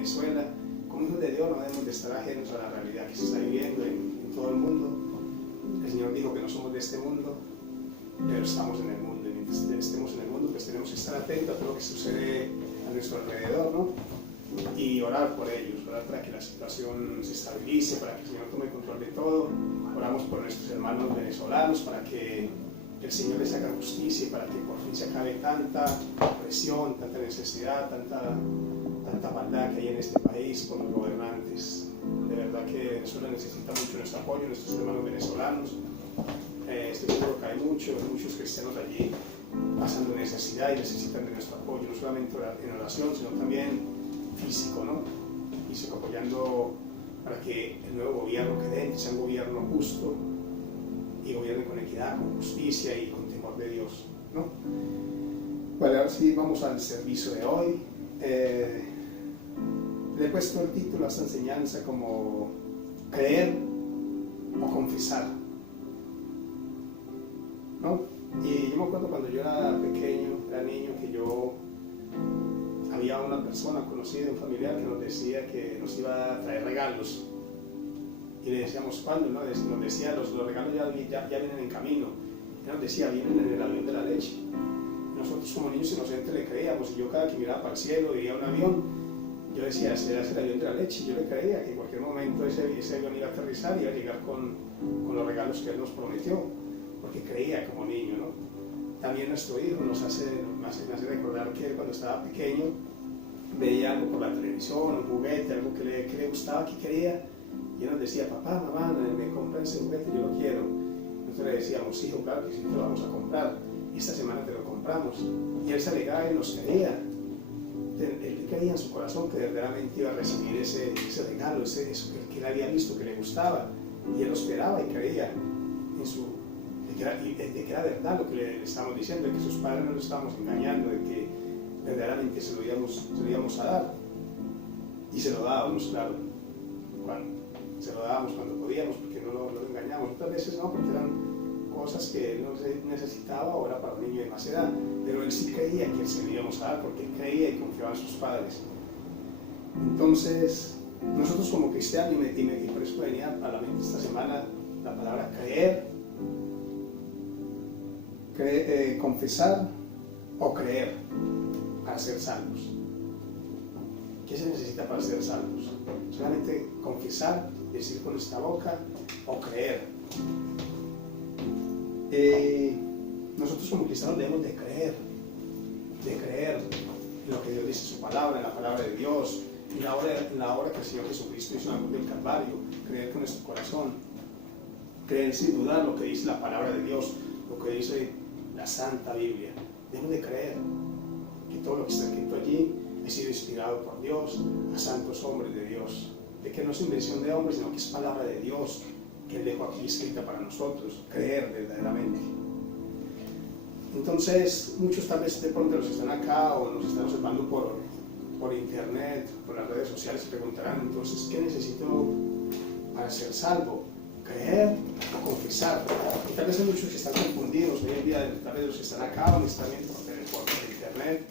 Venezuela, como hijos de Dios no debemos de estar ajenos a la realidad que se está viviendo en todo el mundo. El Señor dijo que no somos de este mundo, pero estamos en el mundo. Y mientras estemos en el mundo, pues tenemos que estar atentos a todo lo que sucede a nuestro alrededor, ¿no? Y orar por ellos, orar para que la situación se estabilice, para que el Señor tome control de todo. Oramos por nuestros hermanos venezolanos, para que el Señor les haga justicia y para que por fin se acabe tanta opresión, tanta necesidad, tanta maldad que hay en este país por los gobernantes. De verdad que Venezuela necesita mucho nuestro apoyo, nuestros hermanos venezolanos. Estoy seguro que hay muchos cristianos allí pasando necesidad y necesitan de nuestro apoyo, no solamente en oración, sino también físico, ¿no? Físico, apoyando para que el nuevo gobierno que den sea un gobierno justo y gobierne con equidad, con justicia y con temor de Dios, ¿no? Vale, ahora sí vamos al servicio de hoy. Le he puesto el título a esta enseñanza como creer o confesar, ¿no? Y yo me acuerdo cuando yo era pequeño, era niño, que había una persona conocida, un familiar, que nos decía que nos iba a traer regalos. Y le decíamos, ¿cuándo? ¿No? Nos decía, los regalos ya vienen en camino. Y nos decía, vienen en el avión de la leche. Y nosotros como niños inocentes le creíamos, y yo cada que miraba para el cielo y veía un avión, yo decía, será el avión de la leche. Yo le creía que en cualquier momento ese avión iba a aterrizar y iba a llegar con los regalos que él nos prometió, porque creía como niño, ¿no? También nuestro hijo me hace recordar que él, cuando estaba pequeño, veía algo por la televisión, un juguete, algo que le gustaba, que quería, y él nos decía, papá, mamá, me compran ese juguete, yo lo quiero. Nosotros le decíamos, hijo, claro que sí, te lo vamos a comprar, y esta semana te lo compramos. Y él se alegaba y nos creía. Él creía en su corazón que verdaderamente iba a recibir ese regalo, eso que él había visto, que le gustaba, y él lo esperaba y creía de que era verdad lo que le estábamos diciendo, de que sus padres no lo estábamos engañando, de que verdaderamente se lo íbamos a dar. Y se lo dábamos, claro, se lo dábamos cuando podíamos, porque no lo engañamos. Otras veces no, porque eran cosas que él no necesitaba o era para un niño de más edad, pero él sí creía que se lo íbamos a dar, porque él creía y confiaba en sus padres. Entonces, nosotros como cristianos, y por eso venía a la mente esta semana la palabra creer, confesar o creer para ser salvos. ¿Qué se necesita para ser salvos? Solamente confesar, decir con nuestra boca, o creer. Nosotros como cristianos debemos de creer en lo que Dios dice en su palabra, en la palabra de Dios, en la obra que el Señor Jesucristo hizo en la cruz del Calvario. Creer con nuestro corazón, creer sin dudar lo que dice la palabra de Dios, lo que dice la Santa Biblia. Debemos de creer que todo lo que está escrito allí ha sido inspirado por Dios a santos hombres de Dios, de que no es invención de hombres, sino que es palabra de Dios que Él dejó aquí escrita para nosotros. Creer verdaderamente. Entonces, muchos tal vez de pronto los que están acá o nos están observando por internet, por las redes sociales, se preguntarán, entonces, ¿qué necesito para ser salvo? ¿Creer o confesar? Y tal vez hay muchos que están confundidos hoy en día, tal vez los que están acá o están por internet,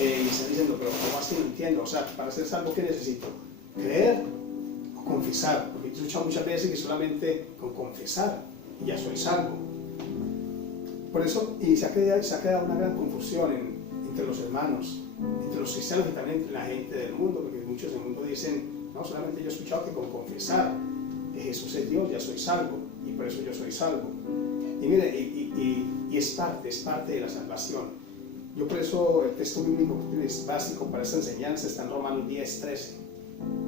y están diciendo, pero ¿cómo así? No entiendo. O sea, para ser salvo, ¿qué necesito? ¿Creer o confesar? Porque he escuchado muchas veces que solamente con confesar ya soy salvo. Por eso, y se ha creado una gran confusión entre los hermanos, entre los cristianos y también entre la gente del mundo, porque muchos del mundo dicen, no, solamente yo he escuchado que con confesar que Jesús es Dios, ya soy salvo, y por eso yo soy salvo. Y mire, y es parte de la salvación. Yo por eso el texto bíblico que es básico para esta enseñanza está en Romanos 10:13.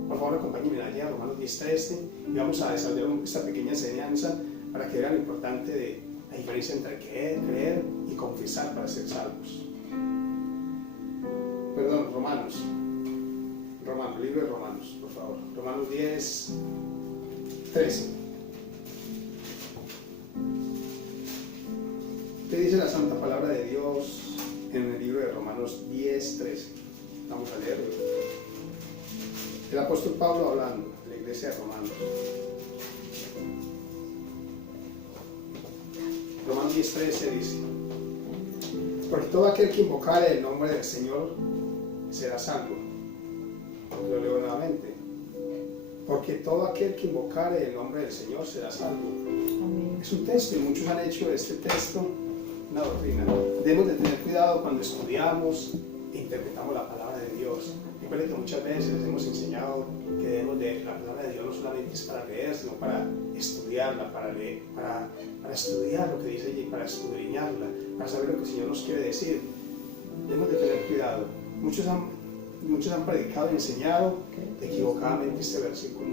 Por favor, acompáñenme allá a Romanos 10:13 y vamos a desarrollar esta pequeña enseñanza para que vean lo importante de la diferencia entre creer y confesar para ser salvos. Perdón, Romanos, libro de Romanos, por favor. Romanos 10:13. ¿Qué dice la santa palabra de Dios en el libro de Romanos 10:13? Vamos a leerlo. El apóstol Pablo hablando de la iglesia de Romanos. Romanos 10:13 dice: porque todo aquel que invocare el nombre del Señor será salvo. Lo leo nuevamente. Porque todo aquel que invocare el nombre del Señor será salvo. Amén. Es un texto y muchos han hecho de este texto una doctrina. Debemos de tener cuidado cuando estudiamos e interpretamos la palabra de Dios. Recuerden que muchas veces les hemos enseñado que la palabra de Dios no solamente es para leer, sino para estudiarla, para estudiar lo que dice allí, para escudriñarla, para saber lo que el Señor nos quiere decir. Debemos de tener cuidado. Muchos han predicado y enseñado equivocadamente este versículo.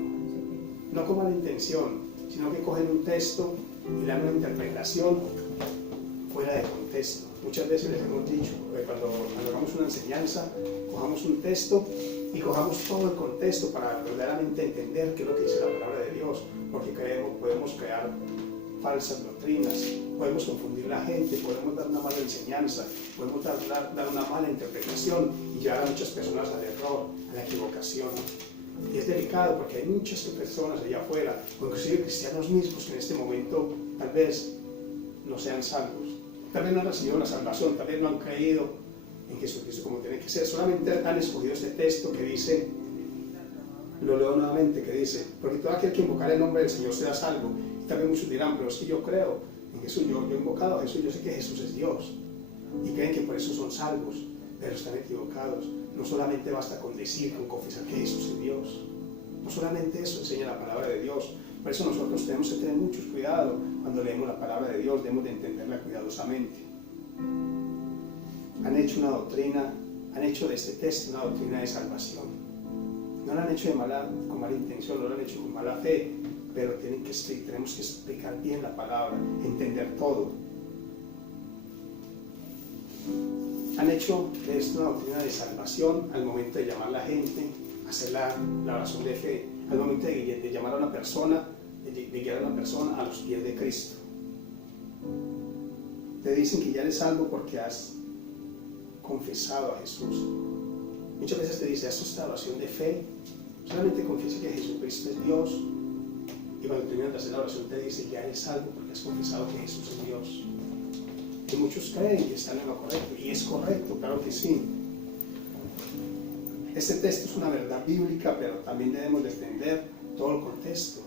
No con mala intención, sino que cogen un texto y le dan una interpretación fuera de contexto. Muchas veces les hemos dicho, cuando hagamos una enseñanza, cojamos un texto y cojamos todo el contexto para verdaderamente entender qué es lo que dice la palabra de Dios, porque podemos crear falsas doctrinas, podemos confundir a la gente, podemos dar una mala enseñanza, podemos dar una mala interpretación y llevar a muchas personas al error, a la equivocación. Y es delicado porque hay muchas personas allá afuera, o inclusive cristianos mismos, que en este momento tal vez no sean salvos, tal vez no han recibido la salvación, tal vez no han creído en Jesucristo como tiene que ser, solamente han escogido este texto que dice, lo leo nuevamente, que dice, porque todo aquel que invocar el nombre del Señor será salvo. Y también muchos dirán, pero es que yo creo en Jesús, yo he invocado a Jesús, yo sé que Jesús es Dios, y creen que por eso son salvos, pero están equivocados. No solamente basta con decir, con confesar que Jesús es Dios, no solamente eso enseña la palabra de Dios. Por eso nosotros tenemos que tener mucho cuidado cuando leemos la palabra de Dios, debemos de entenderla cuidadosamente. Han hecho una doctrina, han hecho de este texto una doctrina de salvación. No lo han hecho con mala intención, no lo han hecho con mala fe, pero tenemos que explicar bien la palabra, entender todo. Han hecho de esto una doctrina de salvación al momento de llamar a la gente, hacer la oración de fe, al momento de llamar a una persona, de guiar a una persona a los pies de Cristo. Te dicen que ya eres salvo porque has confesado a Jesús. Muchas veces te dice, haz esta oración de fe, solamente confiesa que Jesucristo es Dios, y cuando terminas de hacer la oración te dice, ya eres salvo porque has confesado que Jesús es Dios. Y muchos creen que están en lo correcto, y es correcto, claro que sí. Este texto es una verdad bíblica, pero también debemos de entender todo el contexto.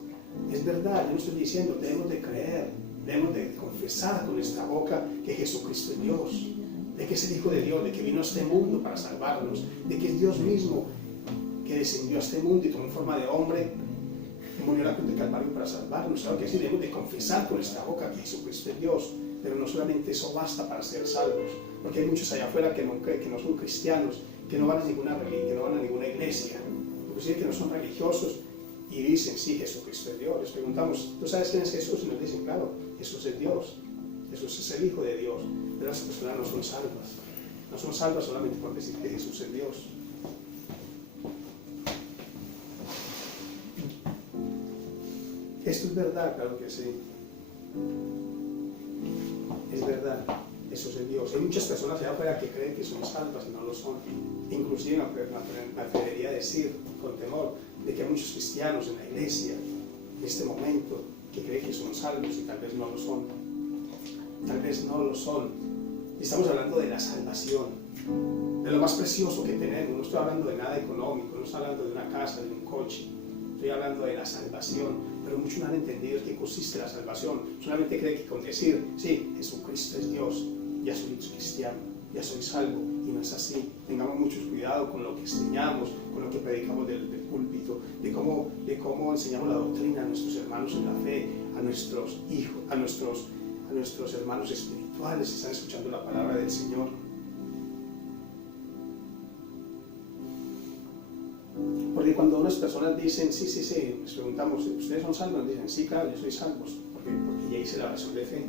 Es verdad, yo no estoy diciendo, debemos de creer, debemos de confesar con nuestra boca que Jesucristo es Dios, de que es el Hijo de Dios, de que vino a este mundo para salvarnos, de que es Dios mismo que descendió a este mundo y tomó forma de hombre y murió en la cruz de Calvario para salvarnos. Claro que sí, debemos de confesar con nuestra boca que Jesucristo es Dios, pero no solamente eso basta para ser salvos, porque hay muchos allá afuera que no son cristianos, que no van a ninguna religión, que no van a ninguna iglesia, inclusive que no son religiosos y dicen, sí, Jesucristo es Dios. Les preguntamos, ¿tú sabes quién es Jesús? Y nos dicen, claro, Jesús es Dios, Jesús es el Hijo de Dios, pero las personas no son salvas. No son salvas solamente por decir que Jesús es Dios. Esto es verdad, claro que sí. Es verdad, Jesús es Dios. Hay muchas personas allá afuera que creen que son salvas y no lo son. Inclusive me atrevería a decir con temor de que hay muchos cristianos en la iglesia en este momento que creen que son salvos y tal vez no lo son. Tal vez no lo son. Estamos hablando de la salvación, de lo más precioso que tenemos. No estoy hablando de nada económico, no estoy hablando de una casa, de un coche. Estoy hablando de la salvación. Pero muchos no han entendido en qué consiste la salvación. Solamente creen que con decir, sí, Jesucristo es Dios, ya soy cristiano, ya soy salvo. Y no es así. Tengamos mucho cuidado con lo que enseñamos, con lo que predicamos del púlpito, de cómo enseñamos la doctrina a nuestros hermanos en la fe, a nuestros hijos, a nuestros hermanos espirituales que están escuchando la palabra del Señor. Porque cuando unas personas dicen, sí, les preguntamos, ¿ustedes son salvos? Nos dicen, sí, claro, yo soy salvo, porque ya hice la oración de fe.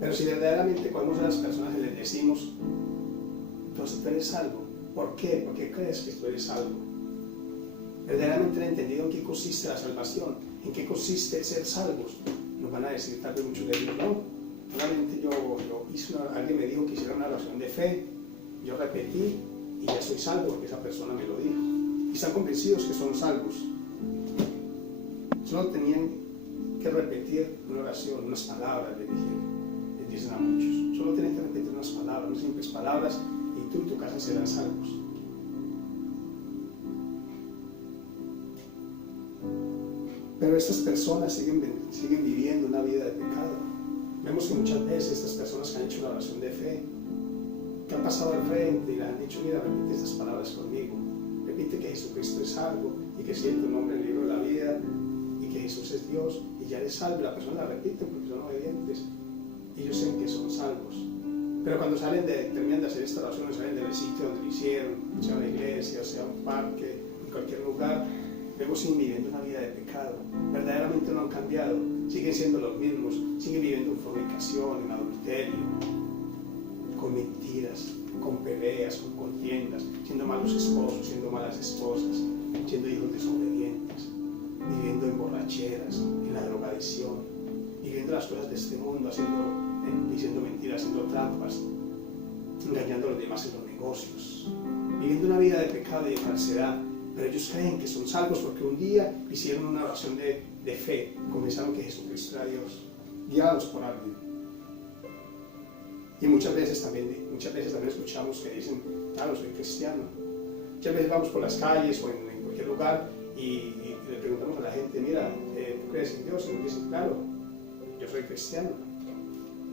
Pero si verdaderamente cogemos a las personas y les decimos, entonces tú eres salvo, ¿por qué? ¿Por qué crees que tú eres salvo? Verdaderamente han entendido en qué consiste la salvación, en qué consiste el ser salvos. Nos van a decir tal vez muchos de ellos, no, solamente alguien me dijo que hiciera una oración de fe, yo repetí y ya soy salvo porque esa persona me lo dijo. Y están convencidos que son salvos. Solo tenían que repetir una oración, unas palabras, les dicen a muchos. Solo tienen que repetir unas palabras, unas simples palabras, y tú y tu casa serán salvos. Pero estas personas siguen viviendo una vida de pecado. Vemos que muchas veces estas personas que han hecho la oración de fe, que han pasado al frente y le han dicho, mira, repite estas palabras conmigo, repite que Jesucristo es salvo y que siente tu nombre en el libro de la vida y que Jesús es Dios y ya eres salvo. La persona la repite porque son obedientes y ellos saben que son salvos. Pero cuando terminan de hacer esta oración, salen del sitio donde lo hicieron, sea una iglesia, sea un parque, en cualquier lugar, vemos siguen viviendo una vida de pecado. Verdaderamente no han cambiado, siguen siendo los mismos, siguen viviendo en fornicación, en adulterio, con mentiras, con peleas, con contiendas, siendo malos esposos, siendo malas esposas, siendo hijos desobedientes, viviendo en borracheras, en la drogadicción, viviendo las cosas de este mundo, diciendo mentiras, haciendo trampas, engañando a los demás en los negocios, viviendo una vida de pecado y de falsedad. Pero ellos creen que son salvos porque un día hicieron una oración de fe, confesaron que Jesucristo era Dios, guiados por alguien. Y muchas veces también escuchamos que dicen, claro, soy cristiano. Muchas veces vamos por las calles o en cualquier lugar y le preguntamos a la gente, mira, ¿tú crees en Dios? Y nos dicen, claro, yo soy cristiano.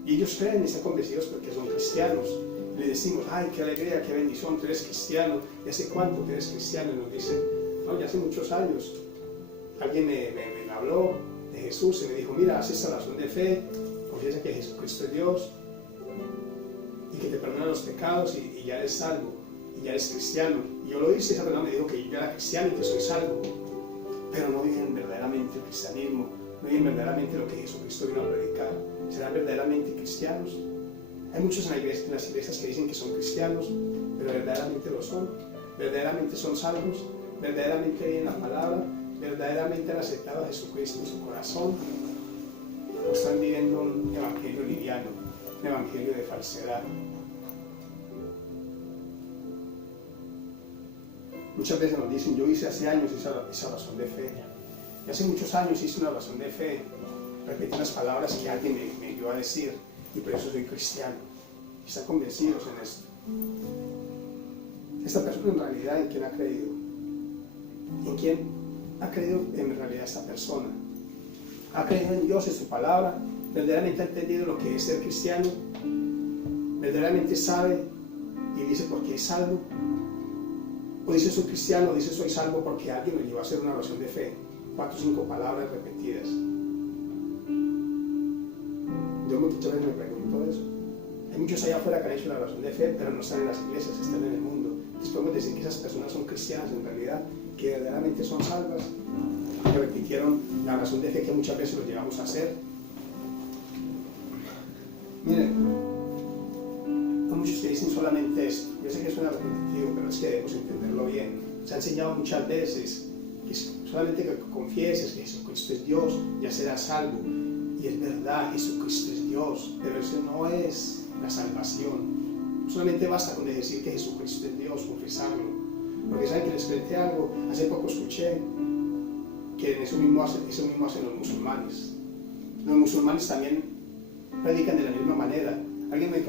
Y ellos creen y están convencidos porque son cristianos. Y le decimos, ay, qué alegría, qué bendición, tú eres cristiano. ¿Y hace cuánto que eres cristiano? Y nos dicen, no, ya hace muchos años. Alguien me habló de Jesús y me dijo, mira, haz esta oración de fe, confiesa que Jesucristo es Dios y que te perdona los pecados y ya eres salvo, y ya eres cristiano. Y yo lo hice, esa persona me dijo que yo ya era cristiano y que soy salvo. Pero no viven verdaderamente el cristianismo, no viven verdaderamente lo que Jesucristo vino a predicar. ¿Serán verdaderamente cristianos? Hay muchos en las iglesias que dicen que son cristianos, pero verdaderamente lo son. Verdaderamente son salvos, verdaderamente viven la palabra, verdaderamente han aceptado a Jesucristo en su corazón, o están viviendo un evangelio liviano, un evangelio de falsedad. Muchas veces nos dicen, yo hice hace años esa oración de fe, y hace muchos años hice una oración de fe, repetí unas palabras que alguien me dio a decir, y por eso soy cristiano. Y están convencidos en esto. Esta persona en realidad, ¿en quién ha creído? ¿En quién ha creído en realidad esta persona? ¿Ha creído en Dios, en su palabra? ¿Verdaderamente ha entendido lo que es ser cristiano? ¿Verdaderamente sabe y dice por qué es salvo? ¿O dice soy cristiano, o dice soy salvo porque alguien lo llevó a hacer una oración de fe? 4 o 5 palabras repetidas. Yo muchas veces me pregunto eso. Hay muchos allá afuera que han hecho la oración de fe, pero no están en las iglesias, están en el mundo. Entonces podemos decir que esas personas son cristianas en realidad, que verdaderamente son salvas, que repitieron la oración de fe que muchas veces lo llegamos a hacer. Miren, hay muchos que dicen solamente esto. Yo sé que suena repetitivo, pero es que debemos entenderlo bien. Se ha enseñado muchas veces que solamente que confieses que Jesucristo es Dios, ya serás salvo. Y es verdad, Jesucristo es Dios, pero eso no es la salvación. No solamente basta con decir que Jesucristo es Dios, confesarlo. Porque saben que les comenté algo, hace poco escuché que eso mismo hacen los musulmanes. Los musulmanes también predican de la misma manera. Alguien me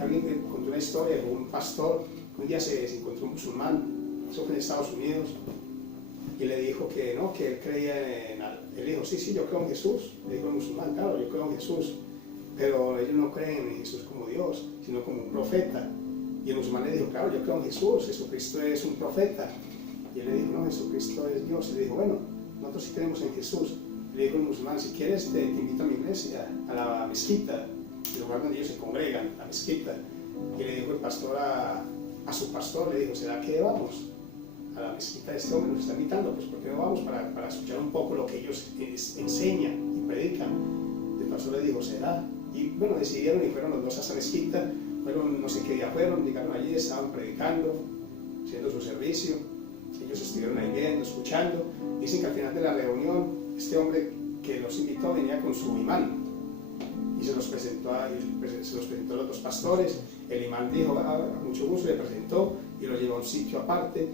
contó una historia de un pastor que un día se encontró un musulmán, eso fue en Estados Unidos, y le dijo que no, que él creía en algo. Él dijo, sí, yo creo en Jesús. Le dijo el musulmán, claro, yo creo en Jesús, pero ellos no creen en Jesús como Dios, sino como un profeta. Y el musulmán le dijo, claro, yo creo en Jesús, Jesucristo es un profeta. Y él le dijo, no, Jesucristo es Dios. Y le dijo, bueno, nosotros sí creemos en Jesús. Y le dijo el musulmán, si quieres te invito a mi iglesia, a la mezquita, el lugar donde ellos se congregan, la mezquita. Y le dijo el pastor a su pastor, le dijo, ¿será que vamos a la mezquita de este hombre? Nos está invitando, pues ¿por qué no vamos para escuchar un poco lo que ellos enseñan y predican? El pastor le dijo, ¿será? Y bueno, decidieron y fueron los dos a esa mezquita, fueron, no sé qué día fueron, llegaron allí, estaban predicando, haciendo su servicio, ellos estuvieron ahí viendo, escuchando. Dicen que al final de la reunión, este hombre que los invitó venía con su imán, y se los presentó a los dos pastores. El imán dijo, mucho gusto, le presentó y lo llevó a un sitio aparte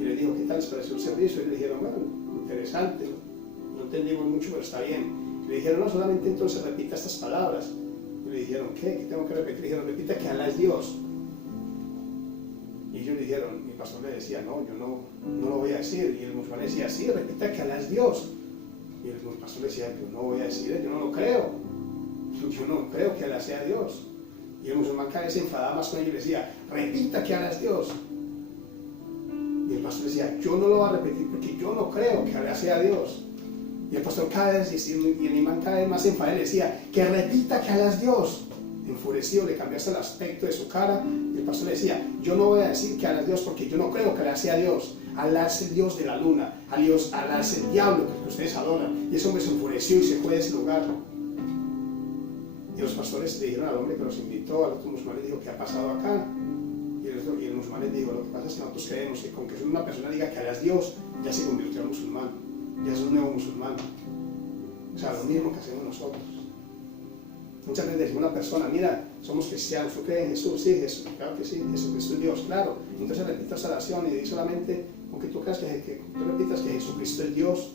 y le dijo, ¿qué tal les pareció el servicio? Y le dijeron, bueno, interesante, no entendimos mucho, pero está bien. Y le dijeron, no, solamente entonces repita estas palabras. Y le dijeron, ¿qué tengo que repetir? Le dijeron, repita que Alá es Dios. Y ellos le dijeron, mi pastor le decía, no, yo no lo voy a decir. Y el musulmán decía, sí, repita que Alá es Dios. Y el pastor decía, yo no voy a decir, yo no lo creo. Yo no creo que Allah sea Dios. Y el musulmán cada vez se enfadaba más con él y decía, repita que Allah es Dios. Y el pastor decía, yo no lo voy a repetir porque yo no creo que Allah sea Dios. Y el pastor cada vez, y el imán cada vez más se enfadaba y le decía, que repita que Allah es Dios. Enfurecido, le cambió hasta el aspecto de su cara. Y el pastor le decía, yo no voy a decir que Allah es Dios porque yo no creo que Allah sea Dios. Allah es el Dios de la luna. Allah es el diablo que ustedes adoran. Y ese hombre se enfureció y se fue de ese lugar. Y los pastores le dijeron al hombre que los invitó, al otro musulmán, le dijo, ¿qué ha pasado acá? Y el musulmán le dijo, lo que pasa es que nosotros creemos que con que una persona diga que Allah es Dios, ya se convirtió en musulmán, ya es un nuevo musulmán. O sea, lo mismo que hacemos nosotros. Muchas veces decimos a una persona, mira, somos cristianos, ¿tú crees en Jesús? Sí, Jesús, claro que sí, Jesucristo es Dios, claro. Entonces repita esta oración y di solamente, aunque tú creas que tú repitas que Jesucristo es Dios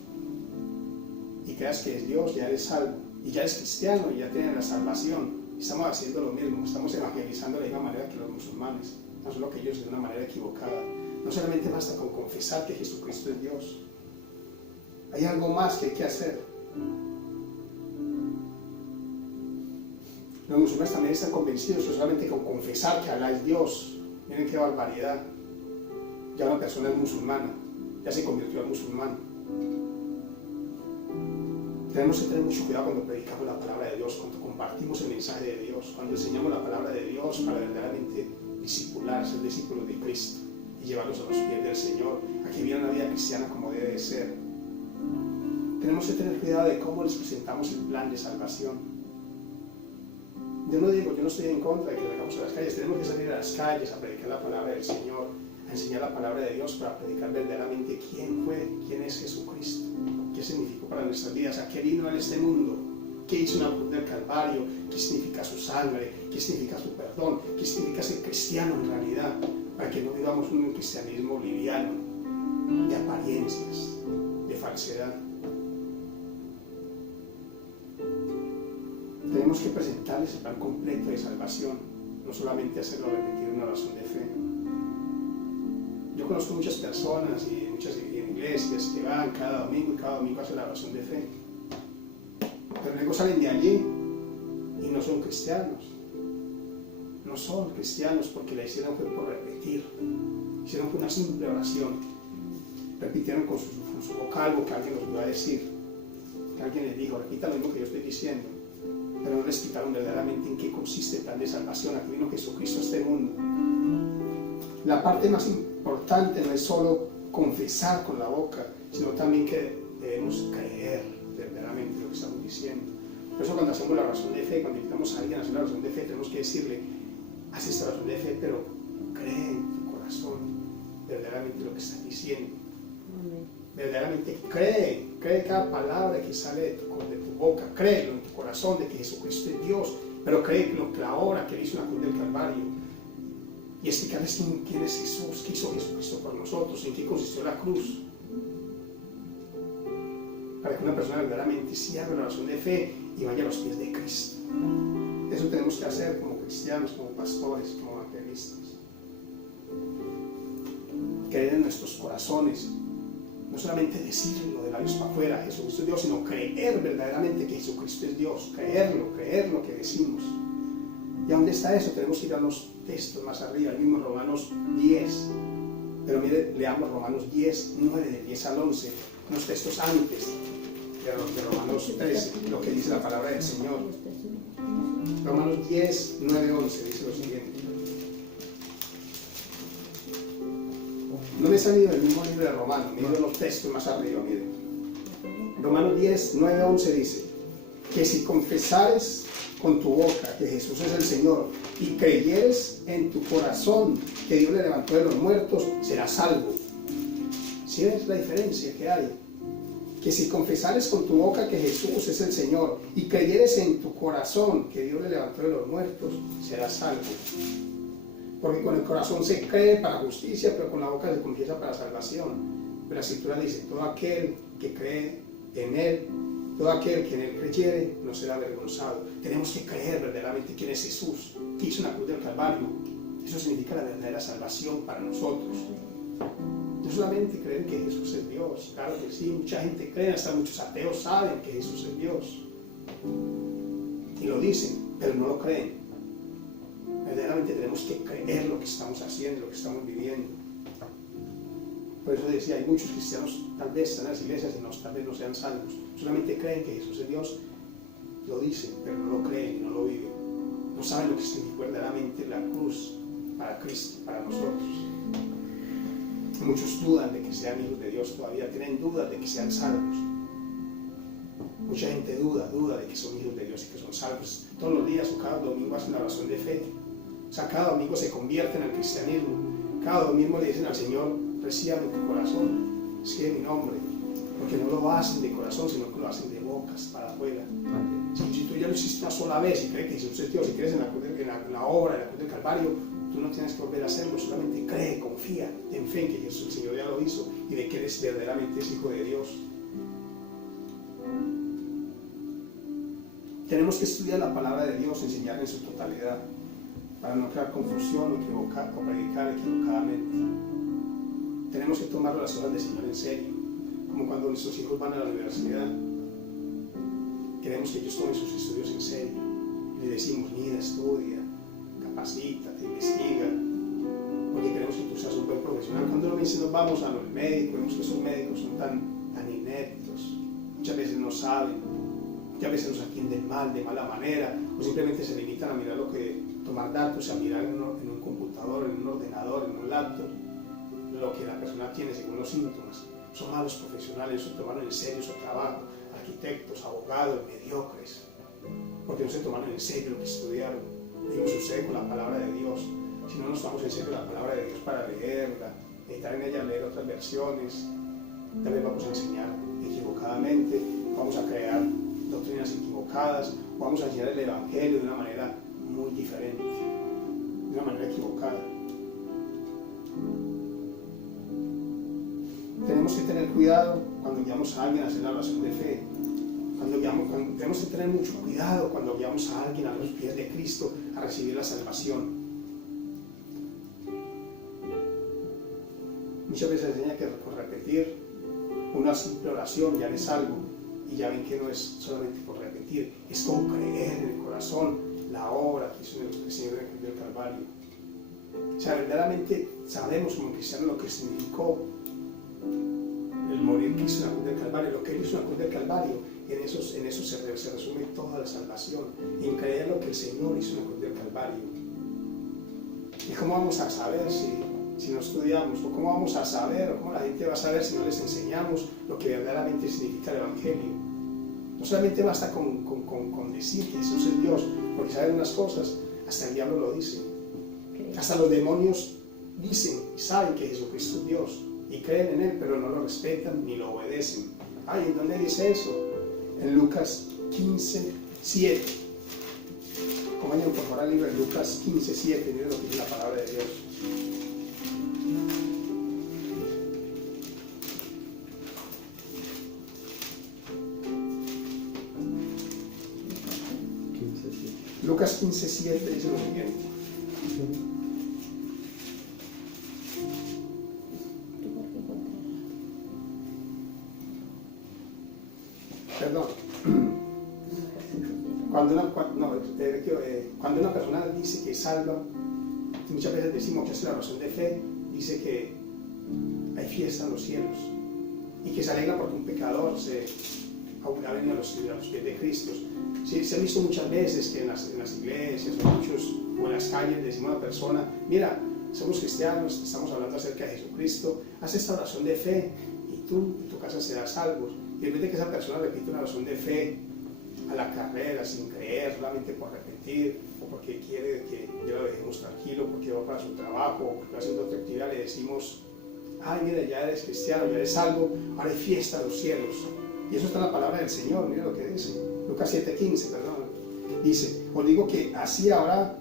y creas que es Dios, ya eres salvo. Y ya eres cristiano y ya tienes la salvación. Estamos haciendo lo mismo, estamos evangelizando de la misma manera que los musulmanes, no solo que ellos de una manera equivocada. No solamente basta con confesar que Jesucristo es Dios. Hay algo más que hay que hacer. Los musulmanes también están convencidos que solamente con confesar que Allah es Dios. Miren qué barbaridad. Ya una persona es musulmana, ya se convirtió al musulmán. Tenemos que tener mucho cuidado cuando predicamos la palabra de Dios, cuando compartimos el mensaje de Dios, cuando enseñamos la palabra de Dios para verdaderamente discipular, ser discípulos de Cristo y llevarlos a los pies del Señor, a que vivan una vida cristiana como debe de ser. Tenemos que tener cuidado de cómo les presentamos el plan de salvación. Yo no estoy en contra de que salgamos a las calles, tenemos que salir a las calles a predicar la palabra del Señor, a enseñar la palabra de Dios para predicar verdaderamente quién es Jesucristo, qué significó para nuestras vidas, a qué vino en este mundo, qué hizo en la cruz del Calvario, qué significa su sangre, qué significa su perdón, qué significa ser cristiano en realidad, para que no vivamos un cristianismo liviano, de apariencias, de falsedad. Tenemos que presentarles el plan completo de salvación, no solamente hacerlo repetir una oración de fe. Yo conozco muchas personas y muchas iglesias que van cada domingo hacen la oración de fe. Pero luego salen de allí y no son cristianos. No son cristianos porque la hicieron fue por repetir. Hicieron una simple oración. Repitieron con su boca algo que alguien los iba a decir. Que alguien les dijo, repita lo mismo que yo estoy diciendo. Pero no les explicaron verdaderamente en qué consiste el plan de salvación, a que vino Jesucristo a este mundo. La parte más importante no es solo confesar con la boca, sino también que debemos creer verdaderamente lo que estamos diciendo. Por eso cuando hacemos la oración de fe, cuando invitamos a alguien a hacer la oración de fe, tenemos que decirle, haz esta oración de fe, pero cree en tu corazón verdaderamente lo que estás diciendo. Verdaderamente cree cada palabra que sale de tu boca, créelo en tu corazón de que Jesucristo es Dios, pero cree lo que la obra que hizo en la cruz del Calvario. Y explicarles quién es Jesús, qué hizo Jesucristo por nosotros, en qué consistió la cruz. Para que una persona verdaderamente sí haga la oración de fe y vaya a los pies de Cristo. Eso tenemos que hacer como cristianos, como pastores, como evangelistas. Creer en nuestros corazones. No solamente decirlo de labios para afuera, Jesucristo es Dios, sino creer verdaderamente que Jesucristo es Dios, creer lo que decimos. ¿Y a dónde está eso? Tenemos que ir a los textos más arriba, el mismo Romanos 10. Pero mire, leamos Romanos 10, 9, del 10 al 11, unos textos antes de Romanos 13, lo que dice la palabra del Señor. Romanos 10, 9, 11 dice lo siguiente. No me he salido del mismo libro de Romanos, miren los textos más arriba, miren. Romanos 10, 9, 11 dice que si confesares con tu boca que Jesús es el Señor y creyeres en tu corazón que Dios le levantó de los muertos, serás salvo. ¿Sí ves la diferencia que hay? Que si confesares con tu boca que Jesús es el Señor y creyeres en tu corazón que Dios le levantó de los muertos, serás salvo. Porque con el corazón se cree para justicia, pero con la boca se confiesa para salvación. Pero la Escritura dice, todo aquel que cree en Él, todo aquel que en Él creyere, no será avergonzado. Tenemos que creer verdaderamente quién es Jesús, que hizo en la cruz del Calvario. Eso significa la verdadera salvación para nosotros. No solamente creen que Jesús es Dios, claro que sí, mucha gente cree, hasta muchos ateos saben que Jesús es Dios. Y lo dicen, pero no lo creen. Verdaderamente tenemos que creer lo que estamos haciendo, lo que estamos viviendo. Por eso decía, hay muchos cristianos, tal vez están en las iglesias y tal vez no sean salvos. Solamente creen que Jesús es Dios, lo dicen, pero no lo creen y no lo viven. No saben lo que significa verdaderamente la cruz para Cristo, para nosotros. Muchos dudan de que sean hijos de Dios todavía, tienen dudas de que sean salvos. Mucha gente duda de que son hijos de Dios y que son salvos. Todos los días o cada domingo hacen la oración de fe. O sea, cada domingo se convierten al cristianismo. Cada domingo le dicen al Señor, recíbame en tu corazón, escribe mi nombre. Porque no lo hacen de corazón, sino que lo hacen de bocas para afuera. Si tú ya lo hiciste una sola vez y crees que Jesús es Dios, si crees en la obra, en la cruz del Calvario, tú no tienes que volver a hacerlo, solamente cree, confía, ten fe en que Jesús, el Señor ya lo hizo y de que eres verdaderamente hijo de Dios. Tenemos que estudiar la palabra de Dios, enseñarla en su totalidad, para no crear confusión o predicar equivocadamente. Tenemos que tomar las cosas del Señor en serio, como cuando nuestros hijos van a la universidad. Queremos que ellos tomen sus estudios en serio. Le decimos, mira, estudia, capacítate, investiga, porque queremos que tú seas un buen profesional. Cuando a veces nos vamos a los médicos, vemos que esos médicos son tan ineptos, muchas veces no saben, muchas veces nos atienden mal, de mala manera, o simplemente se limitan a mirar tomar datos, a mirar en un computador, en un ordenador, en un laptop, lo que la persona tiene según los síntomas. Son malos profesionales, no tomaron en serio su trabajo, arquitectos, abogados, mediocres, porque no se tomaron en serio lo que estudiaron. Lo mismo sucede con la palabra de Dios. Si no nos tomamos en serio la palabra de Dios para leerla, meditar en ella, leer otras versiones, también vamos a enseñar equivocadamente, vamos a crear doctrinas equivocadas, vamos a enseñar el Evangelio de una manera muy diferente, de una manera equivocada. Tenemos que tener cuidado cuando guiamos a alguien a hacer la oración de fe. Tenemos que tener mucho cuidado cuando guiamos a alguien a los pies de Cristo a recibir la salvación. Muchas veces enseña que por repetir una simple oración ya es algo, y ya ven que no es solamente por repetir, es con creer en el corazón la obra que hizo el Señor del Calvario. O sea, verdaderamente sabemos como cristianos lo que significó el morir que hizo en la cruz del Calvario, lo que Él hizo en la cruz del Calvario, y en eso se resume toda la salvación, en creer lo que el Señor hizo en la cruz del Calvario. ¿Y cómo vamos a saber si no estudiamos? ¿O cómo vamos a saber, o cómo la gente va a saber si no les enseñamos lo que verdaderamente significa el Evangelio? No solamente basta con decir que Jesús es Dios, porque saben unas cosas, hasta el diablo lo dice. Hasta los demonios dicen y saben que Jesucristo es Dios y creen en Él, pero no lo respetan ni lo obedecen. Ay, ¿en dónde dice eso? En Lucas 15:7. Acompáñenme por favor al libro de Lucas 15:7, miren lo que dice la palabra de Dios. Lucas 15:7 dice lo siguiente. Perdón. Cuando una persona dice que es salva, muchas veces decimos que es la oración de fe, dice que hay fiesta en los cielos y que se alegra porque un pecador ha venido a los pies de Cristo. Sí, se ha visto muchas veces que en las iglesias o en las calles decimos a una persona, mira, somos cristianos, estamos hablando acerca de Jesucristo, haz esta oración de fe y tú y tu casa serás salvos. Y en vez de que esa persona repita una oración de fe a la carrera, sin creer, solamente por repetir, o porque quiere que ya lo dejemos tranquilo, porque va para su trabajo, o porque va haciendo otra actividad, le decimos, ay, mira, ya eres cristiano, ya eres salvo, ahora hay fiesta en los cielos. Y eso está en la palabra del Señor, mira lo que dice. Lucas 7:15, perdón. Dice, os digo que así habrá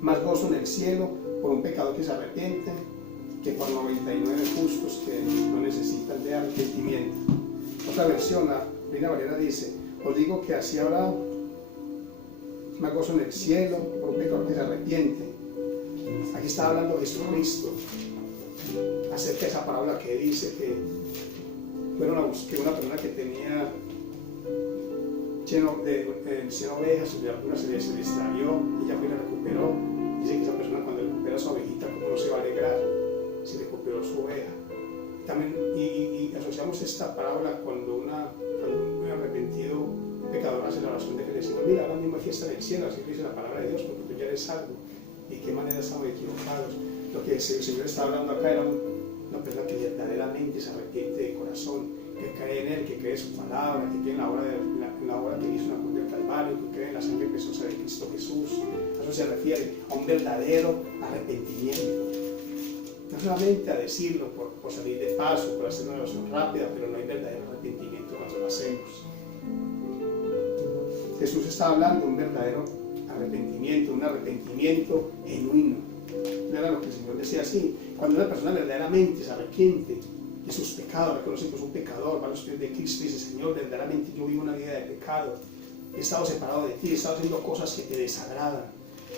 más gozo en el cielo por un pecador que se arrepiente, que por 99 justos que no necesitan de arrepentimiento. Otra versión, la Reina Valera dice, os digo que así habrá más gozo en el cielo por un pecador que se arrepiente. Aquí está hablando Jesucristo. acerca de esa parábola que dice que fueron a buscar una persona que tenía lleno de ovejas, y alguna se le extravió, y ella fue y la recuperó. Dice que esa persona, cuando recupera su ovejita, ¿cómo no se va a alegrar si recuperó su oveja? También, y asociamos esta parábola cuando un arrepentido pecador hace la oración de que le decimos: mira, ahora mismo hay fiesta en el cielo, así que dice la palabra de Dios, porque tú ya eres salvo. ¿Y qué manera estamos equivocados? Lo que el Señor está hablando acá era una persona que verdaderamente se arrepiente de corazón, que cree en Él, que cree en su palabra, que cree en la obra que hizo en la cruz del Calvario, que cree en la sangre preciosa de Cristo Jesús. Eso se refiere a un verdadero arrepentimiento. No solamente a decirlo por salir de paso, por hacer una oración rápida, pero no hay verdadero arrepentimiento cuando lo hacemos. Jesús está hablando de un verdadero arrepentimiento, un arrepentimiento genuino. No era lo que el Señor decía así. Cuando una persona verdaderamente se arrepiente de sus pecados, reconoce que es un pecador, va a los pies de Cristo y dice: Señor, verdaderamente yo vivo una vida de pecado, he estado separado de ti, he estado haciendo cosas que te desagradan,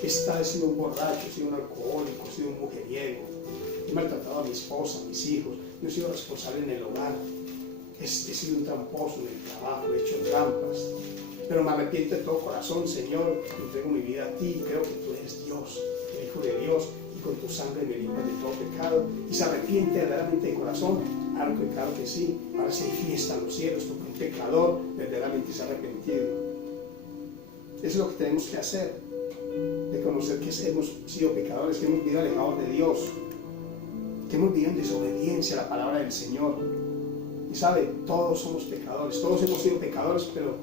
he sido un borracho, he sido un alcohólico, he sido un mujeriego, he maltratado a mi esposa, a mis hijos, no he sido responsable en el hogar, he sido un tramposo en el trabajo, he hecho trampas, pero me arrepiento de todo corazón. Señor, entrego mi vida a ti, creo que tú eres Dios, el Hijo de Dios, y con tu sangre me limpias de todo pecado. Y se arrepiente verdaderamente de corazón. Claro que sí, ahora sí hay fiesta en los cielos, porque un pecador verdaderamente se ha arrepentido. Eso es lo que tenemos que hacer, reconocer que hemos sido pecadores, que hemos vivido alejados de Dios, que hemos vivido en desobediencia a la palabra del Señor. Y sabe, todos somos pecadores, todos hemos sido pecadores, pero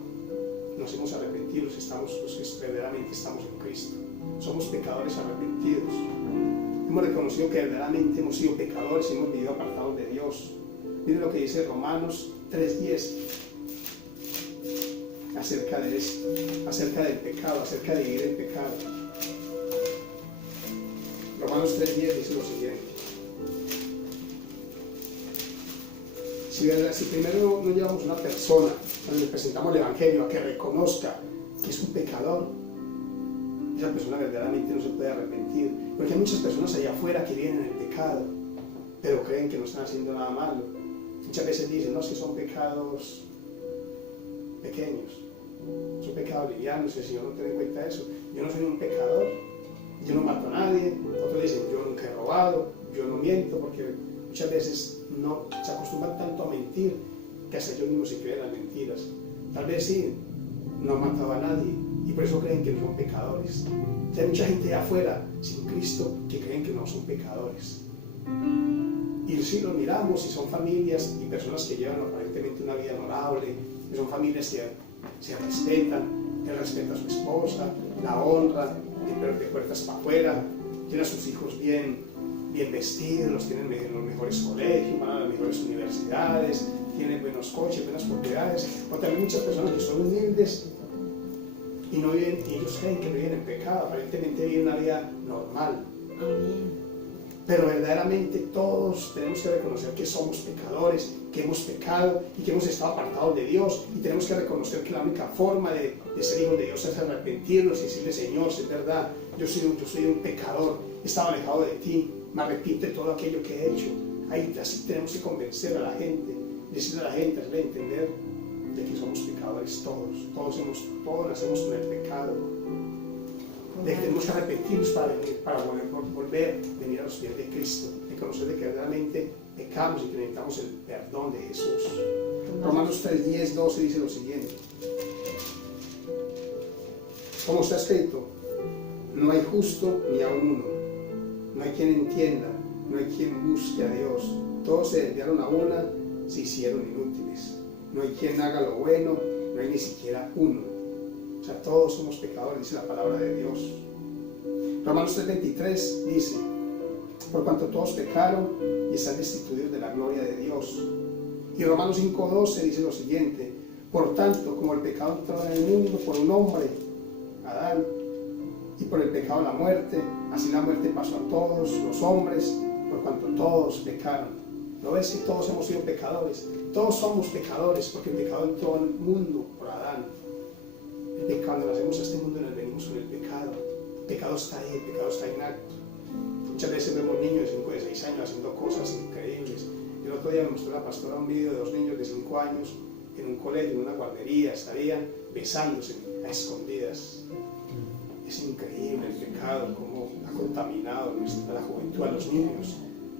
nos hemos arrepentido, los que verdaderamente estamos en Cristo. Somos pecadores arrepentidos. Hemos reconocido que verdaderamente hemos sido pecadores y hemos vivido apartados de Dios. Miren lo que dice Romanos 3:10 acerca de esto, acerca del pecado, acerca de vivir en pecado. Romanos 3:10 dice lo siguiente: si primero no llevamos una persona, cuando le presentamos el Evangelio, a que reconozca que es un pecador, esa persona verdaderamente no se puede arrepentir. Porque hay muchas personas allá afuera que viven en el pecado, pero creen que no están haciendo nada malo. Muchas veces dicen: no, si son pecados pequeños, son pecados livianos, y el Señor no tiene en cuenta eso. Yo no soy un pecador, yo no mato a nadie. Otros dicen: yo nunca he robado, yo no miento, porque muchas veces no se acostumbran tanto a mentir que hasta ellos mismos se creen las mentiras. Tal vez sí, no han matado a nadie y por eso creen que no son pecadores. Hay mucha gente de afuera sin Cristo que creen que no son pecadores. Y si los miramos, si son familias y personas que llevan aparentemente una vida honorable, que son familias que se respetan, él respeta a su esposa, la honra, de puertas para afuera, tiene a sus hijos bien vestidos, los tienen en los mejores colegios, van a las mejores universidades, tienen buenos coches, buenas propiedades. O también muchas personas que son humildes y no viven, y ellos creen que no viven en pecado, aparentemente viven una vida normal. Amén. Pero verdaderamente todos tenemos que reconocer que somos pecadores, que hemos pecado y que hemos estado apartados de Dios, y tenemos que reconocer que la única forma de ser hijos de Dios es arrepentirnos y decirle: Señor, si es verdad, yo soy un pecador, he estado alejado de ti, me arrepiento de todo aquello que he hecho. Ahí así tenemos que convencer a la gente, decirle a la gente, hacerle entender de que somos pecadores todos nacemos con el pecado, de que tenemos que arrepentirnos para venir a los pies de Cristo, reconocer de que verdaderamente pecamos y que necesitamos el perdón de Jesús. Romanos 3:10, 12 dice lo siguiente: como está escrito, no hay justo ni aun uno, no hay quien entienda, no hay quien busque a Dios, todos se desviaron a una, se hicieron inútiles, no hay quien haga lo bueno, no hay ni siquiera uno. O sea, todos somos pecadores, dice la palabra de Dios. Romanos 3:23 dice: por cuanto todos pecaron y están destituidos de la gloria de Dios. Y Romanos 5:12 dice lo siguiente: por tanto, como el pecado entró en el mundo por un hombre, Adán, y por el pecado la muerte, así la muerte pasó a todos los hombres, por cuanto todos pecaron. ¿No ves que todos hemos sido pecadores? Todos somos pecadores, porque el pecado entró al mundo por Adán. Cuando nacemos a este mundo nos venimos con el pecado. El pecado está ahí, el pecado está inacto. Muchas veces vemos niños de 5 de 6 años haciendo cosas increíbles. El otro día me mostró la pastora un video de 2 niños de 5 años en un colegio, en una guardería, estarían besándose a escondidas. Es increíble el pecado, cómo ha contaminado la juventud, a los niños.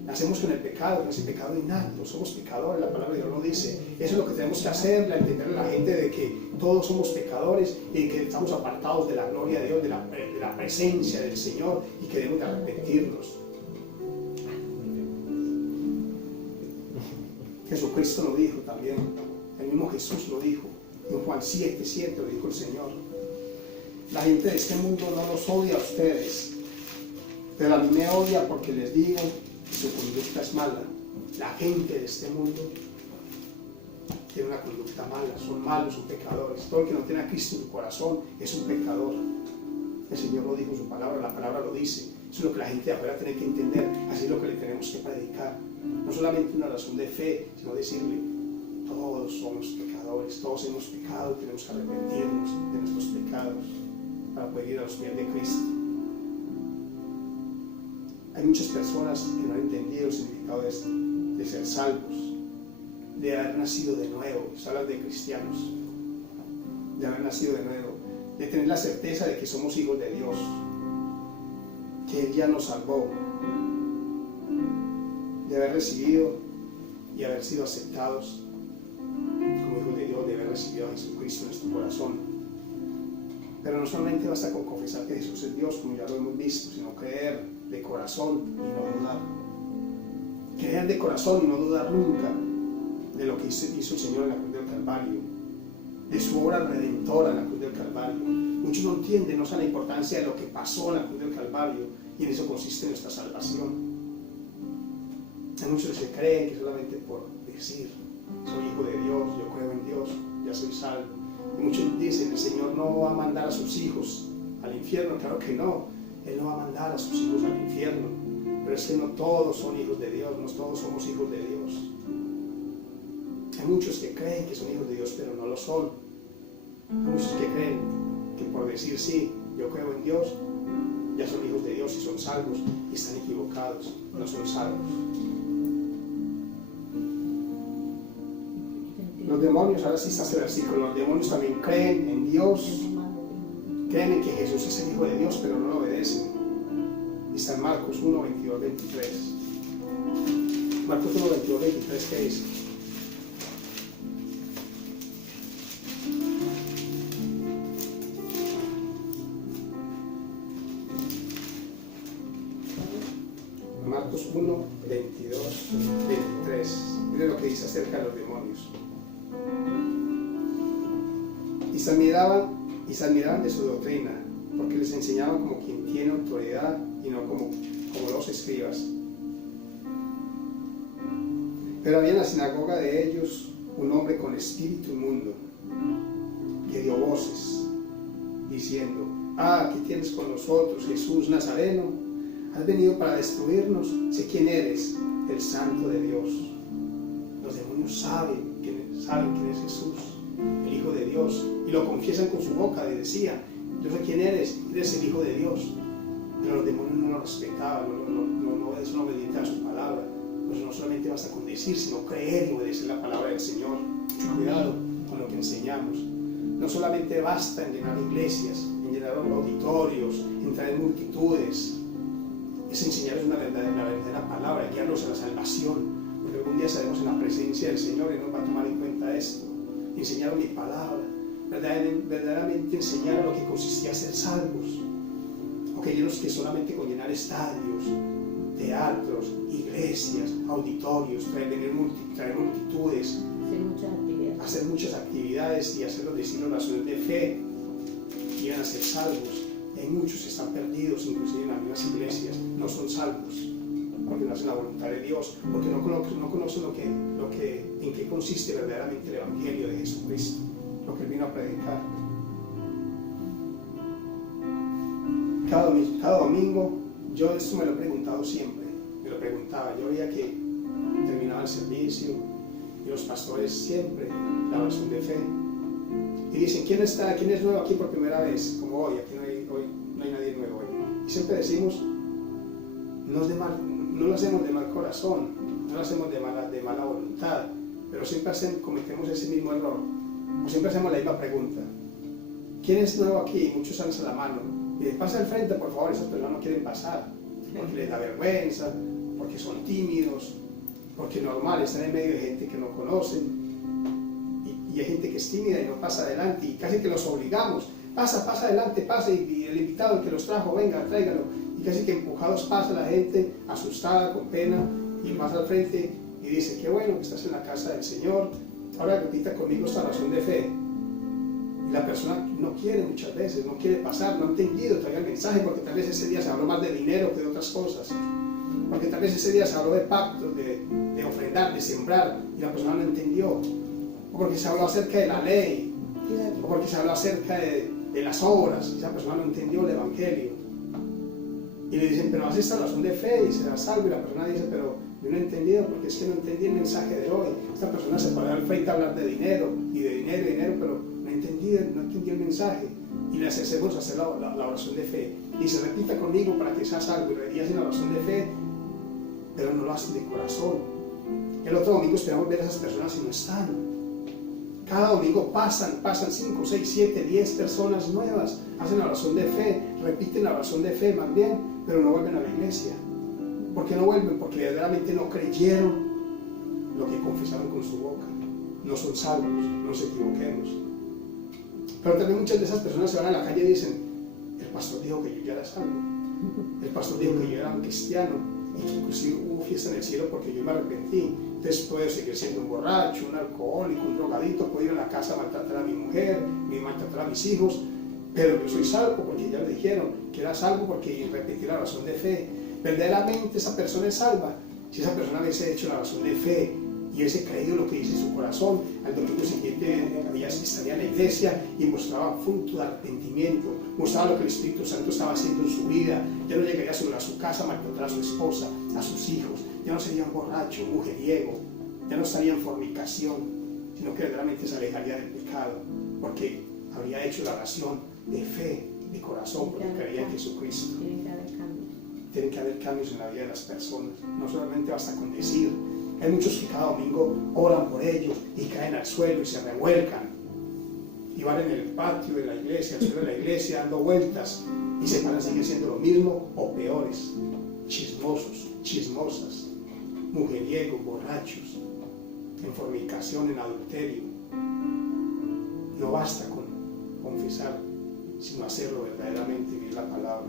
Nacemos con el pecado, con ese pecado innato, somos pecadores, la palabra de Dios lo dice. Eso es lo que tenemos que hacer, entender a la gente de que todos somos pecadores y que estamos apartados de la gloria de Dios, de la presencia del Señor y que debemos de arrepentirnos. Jesucristo lo dijo también, el mismo Jesús lo dijo, en Juan 7:7 lo dijo el Señor. La gente de este mundo no los odia a ustedes, pero a mí me odia porque les digo que su conducta es mala. La gente de este mundo tiene una conducta mala, son malos, son pecadores. Todo el que no tiene a Cristo en su corazón es un pecador. El Señor lo dijo en su palabra, la palabra lo dice. Eso es lo que la gente de afuera tiene que entender, así es lo que le tenemos que predicar. No solamente una razón de fe, sino decirle, todos somos pecadores, todos hemos pecado y tenemos que arrepentirnos de nuestros pecados para poder ir a los pies de Cristo. Hay muchas personas que no han entendido el significado de esto, de ser salvos, de haber nacido de nuevo. Hablas de cristianos, de haber nacido de nuevo, de tener la certeza de que somos hijos de Dios, que Él ya nos salvó, de haber recibido y haber sido aceptados como hijos de Dios, de haber recibido a Jesucristo en nuestro corazón. Pero no solamente basta con confesar que Jesús es Dios, como ya lo hemos visto, sino creer de corazón y no dudar. Creer de corazón y no dudar nunca de lo que hizo el Señor en la cruz del Calvario, de su obra redentora en la cruz del Calvario. Muchos no entienden, no saben la importancia de lo que pasó en la cruz del Calvario, y en eso consiste nuestra salvación. Hay muchos que creen que solamente por decir, soy hijo de Dios, yo creo en Dios, ya soy salvo. Y muchos dicen, el Señor no va a mandar a sus hijos al infierno. Claro que no, Él no va a mandar a sus hijos al infierno. Pero es que no todos son hijos de Dios, no todos somos hijos de Dios. Hay muchos que creen que son hijos de Dios, pero no lo son. Hay muchos que creen que por decir sí, yo creo en Dios, ya son hijos de Dios y son salvos, y están equivocados, no son salvos. Los demonios, ahora sí está este versículo, los demonios también creen en Dios, creen en que Jesús es el Hijo de Dios, pero no lo obedecen. Está en Marcos 1, 22, 23. Marcos 1, 22, 23, ¿qué dice? Marcos 1, 22, 23. Mire lo que dice acerca de los demonios. Y se admiraban de su doctrina, porque les enseñaban como quien tiene autoridad y no como los escribas. Pero había en la sinagoga de ellos un hombre con espíritu inmundo, que dio voces, diciendo, ¿qué tienes con nosotros, Jesús Nazareno? ¿Has venido para destruirnos? Sé quién eres, el Santo de Dios. Los demonios saben quién es Jesús, el Hijo de Dios, y lo confiesan con su boca. Le decían, yo sé quién eres el Hijo de Dios. Pero los demonios no lo respetaban, no son obedientes a su palabra. Pues no solamente basta con decir, sino creer y obedecer la palabra del Señor. Mucho cuidado con lo que enseñamos. No solamente basta en llenar iglesias, en llenar auditorios, en traer multitudes. Es enseñarles la verdadera palabra, guiarlos a la salvación. Porque algún día estaremos en la presencia del Señor y nos va a tomar en cuenta esto. Enseñar mi palabra, verdaderamente enseñar lo que consistía ser salvos. Aquellos que solamente con llenar estadios, teatros, iglesias, auditorios, traer multitudes, hacer muchas actividades y hacerlos decir oraciones de fe, iban a ser salvos. Y hay muchos que están perdidos, inclusive en las mismas iglesias, no son salvos, porque no hacen la voluntad de Dios, porque no conocen en qué consiste verdaderamente el Evangelio de Jesucristo, lo que Él vino a predicar. Cada domingo, yo esto me lo he preguntado siempre, yo veía que terminaba el servicio y los pastores siempre la oración de fe y dicen, ¿quién es nuevo aquí por primera vez? Como hoy, aquí no hay nadie nuevo hoy. Y siempre decimos, no lo hacemos de mal corazón, no lo hacemos de mala voluntad, pero siempre cometemos ese mismo error, o siempre hacemos la misma pregunta. ¿Quién es nuevo aquí? Muchos alzan la mano y le pasa al frente, por favor. Esas personas no quieren pasar porque les da vergüenza, porque son tímidos, porque normal, están en medio de gente que no conocen, y hay gente que es tímida y no pasa adelante, y casi que los obligamos: pasa adelante, pasa, y el invitado, el que los trajo, venga, tráigalo, y casi que empujados pasa la gente, asustada, con pena, y pasa al frente y dice: qué bueno que estás en la casa del Señor, ahora repita conmigo esta oración de fe. Y la persona no quiere, muchas veces, no quiere pasar, no ha entendido todavía el mensaje, porque tal vez ese día se habló más de dinero que de otras cosas, porque tal vez ese día se habló de pactos, de ofrendar, de sembrar, y la persona no entendió, o porque se habló acerca de la ley, o porque se habló acerca de las obras, y esa persona no entendió el evangelio, y le dicen: pero haz esta oración de fe y serás salvo, y la persona dice: pero yo no he entendido, porque es que no entendí el mensaje de hoy. Esta persona se pone al frente a hablar de dinero, pero no entendí el mensaje, y le hacemos hacer la oración de fe, y se repita conmigo para que seas salvo, y hacen la oración de fe, pero no lo hacen de corazón. El otro domingo esperamos ver a esas personas y no están. Cada domingo pasan 5, 6, 7, 10 personas nuevas, hacen la oración de fe, repiten la oración de fe más bien, pero no vuelven a la iglesia. ¿Por qué no vuelven? Porque verdaderamente no creyeron lo que confesaron con su boca. No son salvos, no nos equivoquemos. Pero también muchas de esas personas se van a la calle y dicen: el pastor dijo que yo ya era salvo, el pastor dijo que yo era un cristiano, y que inclusive hubo fiesta en el cielo porque yo me arrepentí. Entonces puedo seguir siendo un borracho, un alcohólico, un drogadito, puedo ir a la casa a maltratar a mi mujer, maltratar a mis hijos, pero yo soy salvo porque ya le dijeron que era salvo, porque repetí la oración de fe. Verdaderamente esa persona es salva si esa persona hubiese hecho la oración de fe y hubiese creído lo que dice en su corazón. Al domingo siguiente estaría en la iglesia y mostraba fruto de arrepentimiento, mostraba lo que el Espíritu Santo estaba haciendo en su vida. Ya no llegaría solo a su casa a maltratar a su esposa, a sus hijos, ya no sería un borracho, un mujeriego, ya no estaría en fornicación, sino que verdaderamente se alejaría del pecado, porque habría hecho la oración de fe, de corazón, porque creía en Jesucristo. Tienen que haber cambios en la vida de las personas, no solamente basta con decir. Hay muchos que cada domingo oran por ellos y caen al suelo y se revuelcan y van en el patio de la iglesia, al suelo de la iglesia, dando vueltas, y se paran, siguen siendo lo mismo o peores: chismosos, chismosas, mujeriegos, borrachos, en fornicación, en adulterio. No basta con confesar, sino hacerlo verdaderamente y vivir la palabra.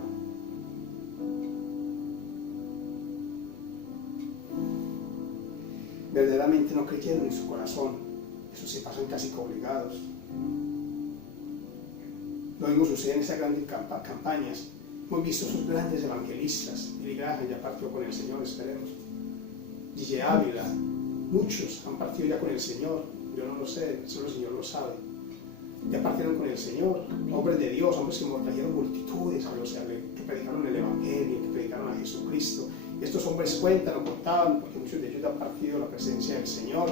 Verdaderamente no creyeron en su corazón, eso se pasan casi que obligados. Lo mismo sucede en esas grandes campañas. Hemos visto esos grandes evangelistas. Billy Graham ya partió con el Señor, esperemos. G.J. Ávila, muchos han partido ya con el Señor. Yo no lo sé, solo el Señor lo sabe. Ya partieron con el Señor, hombres de Dios, hombres que trajeron multitudes a los que predicaron el Evangelio, que predicaron a Jesucristo. Y estos hombres cuentan o contaban, porque muchos de ellos han partido a la presencia del Señor,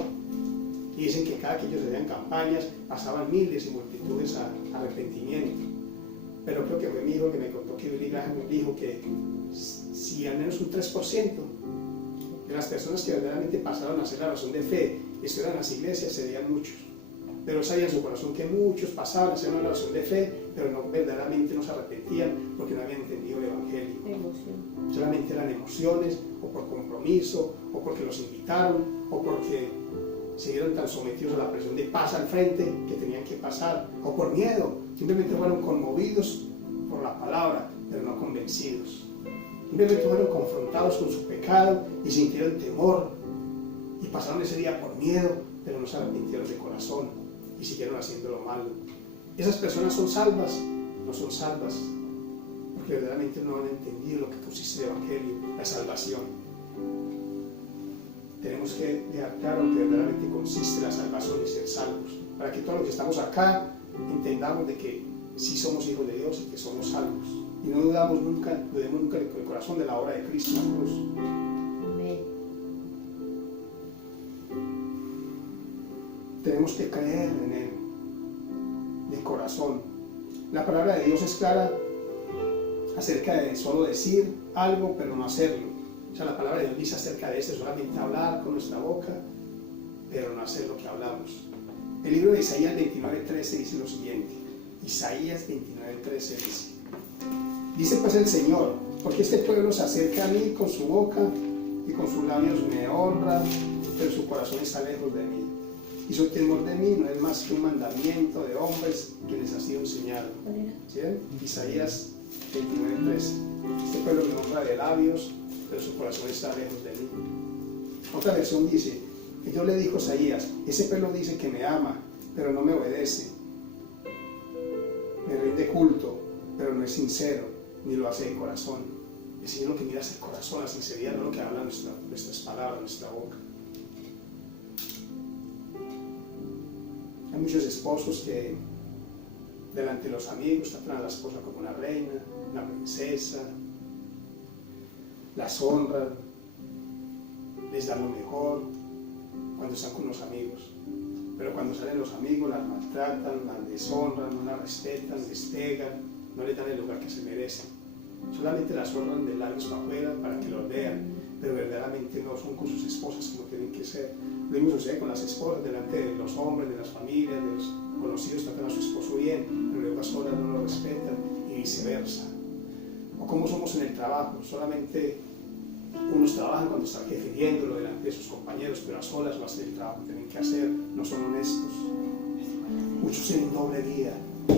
y dicen que cada que ellos hacían campañas pasaban miles y multitudes a arrepentimiento. Pero creo que fue mi hijo que me contó que Billy Graham dijo que si al menos un 3% de las personas que verdaderamente pasaron a hacer la oración de fe y estuvieran en las iglesias serían muchos. Pero sabía en su corazón que muchos pasaban a hacer una oración de fe, pero no verdaderamente no se arrepentían porque no habían entendido el Evangelio. Solamente eran emociones, o por compromiso, o porque los invitaron, o porque se vieron tan sometidos a la presión de pasa al frente que tenían que pasar, o por miedo. Simplemente fueron conmovidos por la palabra, pero no convencidos. Simplemente fueron confrontados con su pecado y sintieron temor, y pasaron ese día por miedo, pero no se arrepintieron de corazón y siguieron haciendo lo malo. ¿Esas personas son salvas? No son salvas, porque verdaderamente no han entendido lo que consiste el Evangelio, la salvación. Tenemos que dejar claro que verdaderamente consiste la salvación y ser salvos, para que todos los que estamos acá entendamos de que sí somos hijos de Dios y que somos salvos. Y no dudemos nunca del corazón de la obra de Cristo en la cruz. Amén. Tenemos que creer en Él, de corazón. La palabra de Dios es clara acerca de solo decir algo, pero no hacerlo. sea, la palabra de Dios dice acerca de esto, solamente hablar con nuestra boca, pero no hacer lo que hablamos. El libro de Isaías 29:13 dice lo siguiente. Isaías 29:13 dice pues el Señor, porque este pueblo se acerca a mí con su boca y con sus labios me honra, pero su corazón está lejos de mí. Y su temor de mí no es más que un mandamiento de hombres que les ha sido enseñado. ¿Sí? Isaías 29:13. Este pueblo me honra de labios, pero su corazón está lejos de mí. Otra versión dice, que Dios le dijo a Isaías, ese pueblo dice que me ama, pero no me obedece. Me rinde culto, pero no es sincero, ni lo hace de corazón. El Señor lo que mira es el corazón, la sinceridad, no lo que hablan nuestras palabras, nuestra boca. Hay muchos esposos que delante de los amigos tratan a la esposa como una reina, una princesa, las honran, les dan lo mejor cuando están con los amigos, pero cuando salen los amigos las maltratan, las deshonran, no las respetan, les pegan, no les dan el lugar que se merecen. Solamente las honran de labios para afuera para que los vean, pero verdaderamente no son con sus esposas como tienen que ser. Lo mismo sucede con las esposas, delante de los hombres, de las familias, de los conocidos, tratan a su esposo bien, pero luego a solas no lo respetan y viceversa. O como somos en el trabajo, solamente unos trabajan cuando están defendiéndolo delante de sus compañeros, pero a solas no hacen el trabajo que tienen que hacer, no son honestos. Muchos tienen doble vida,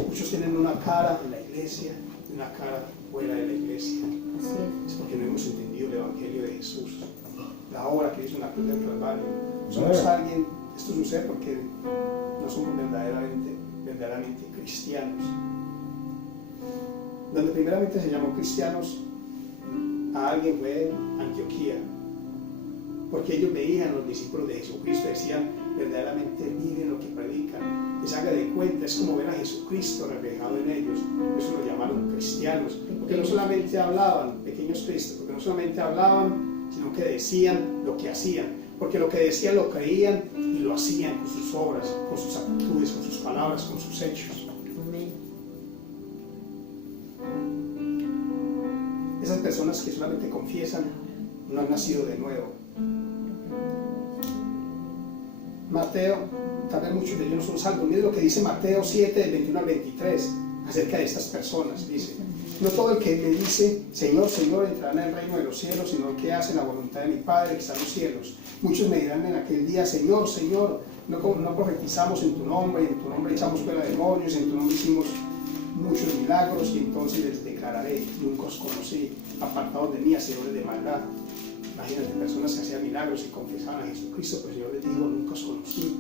muchos tienen una cara en la iglesia y una cara fuera de la iglesia. Es porque no hemos entendido el Evangelio de Jesús, la obra que hizo en la cruz del Calvario. Somos alguien, esto sucede porque no somos verdaderamente cristianos. Donde primeramente se llamó cristianos a alguien fue en Antioquía, porque ellos veían, los discípulos de Jesucristo decían, verdaderamente miren lo que predican, les haga de cuenta, es como ver a Jesucristo reflejado en ellos. Eso lo llamaron cristianos, porque no solamente hablaban, pequeños cristos, porque no solamente hablaban, sino que decían lo que hacían, porque lo que decían lo creían y lo hacían con sus obras, con sus actitudes, con sus palabras, con sus hechos. Esas personas que solamente confiesan no han nacido de nuevo. Mateo, tal vez muchos de ellos no son salvos. Miren lo que dice Mateo 7, del 21 al 23, acerca de estas personas. Dice, no todo el que me dice, Señor, Señor, entrará en el reino de los cielos, sino el que hace la voluntad de mi Padre que está en los cielos. Muchos me dirán en aquel día, Señor, Señor, no profetizamos en tu nombre, en tu nombre echamos fuera demonios, en tu nombre hicimos muchos milagros, y entonces les declararé, nunca os conocí, apartados de mí, hacedores de maldad. Imagínate, personas que hacían milagros y confesaban a Jesucristo, pues yo les digo, nunca os conocí,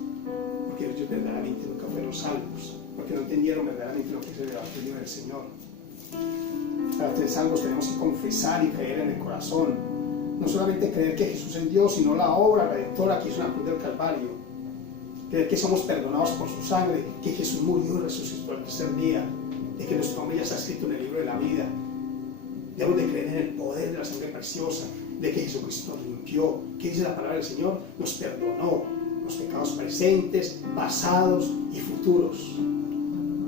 porque ellos verdaderamente nunca fueron salvos, porque no entendieron verdaderamente lo que es el Evangelio del Señor. Para ser salvos tenemos que confesar y creer en el corazón, no solamente creer que Jesús es Dios, sino la obra redentora que hizo en la cruz del Calvario, creer que somos perdonados por su sangre, que Jesús murió y resucitó al tercer día, de que nuestro nombre ya está escrito en el libro de la vida. Debemos de creer en el poder de la sangre preciosa, de que Jesucristo nos limpió, que dice la palabra del Señor, nos perdonó los pecados presentes, pasados y futuros.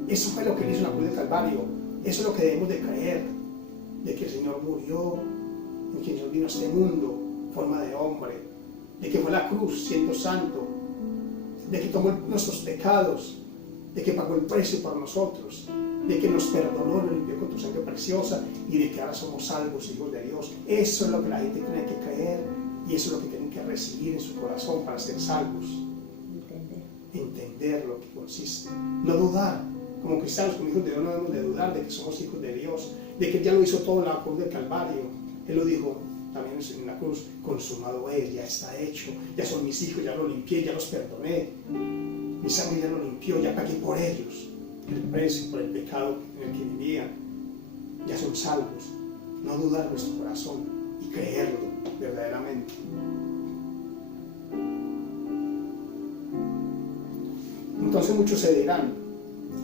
Eso fue lo que hizo en la cruz del Calvario. Eso es lo que debemos de creer, de que el Señor murió, de que el Señor vino a este mundo en forma de hombre, de que fue a la cruz siendo santo, de que tomó nuestros pecados, de que pagó el precio por nosotros, de que nos perdonó, nos limpió con tu sangre preciosa y de que ahora somos salvos, hijos de Dios. Eso es lo que la gente tiene que creer y eso es lo que tienen que recibir en su corazón para ser salvos. Entender lo que consiste. No dudar. Como cristianos, como hijos de Dios, no debemos de dudar de que somos hijos de Dios, de que Él ya lo hizo todo en la cruz del Calvario. Él lo dijo también en la cruz, consumado es, ya está hecho, ya son mis hijos, ya los limpié, ya los perdoné. Mi sangre ya lo limpió, ya pagué por ellos el precio por el pecado en el que vivían. Ya son salvos. No dudar en nuestro corazón y creerlo verdaderamente. Entonces muchos se dirán,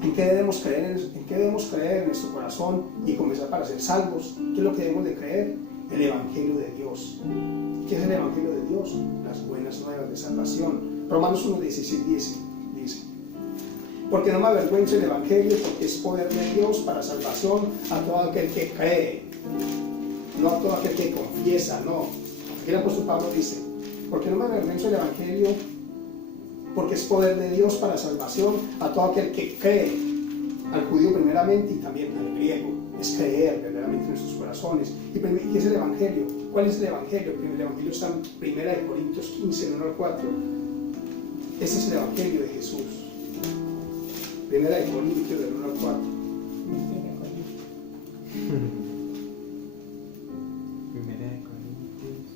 ¿en qué debemos creer en nuestro corazón y comenzar para ser salvos? ¿Qué es lo que debemos de creer? El Evangelio de Dios. ¿Qué es el Evangelio de Dios? Las buenas nuevas de salvación. Romanos 1:16 dice, porque no me avergüenzo del Evangelio, porque es poder de Dios para salvación a todo aquel que cree, no a todo aquel que confiesa, no, Aquí el apóstol Pablo dice, porque no me avergüenzo del evangelio, porque es poder de Dios para salvación a todo aquel que cree, al judío primeramente y también al griego. Es creer verdaderamente en nuestros corazones. ¿Y qué es el evangelio? ¿Cuál es el evangelio? El evangelio está en 1 Corintios 15, 1 al 4. Ese es el evangelio de Jesús. 1 Corintios del 1 al 4.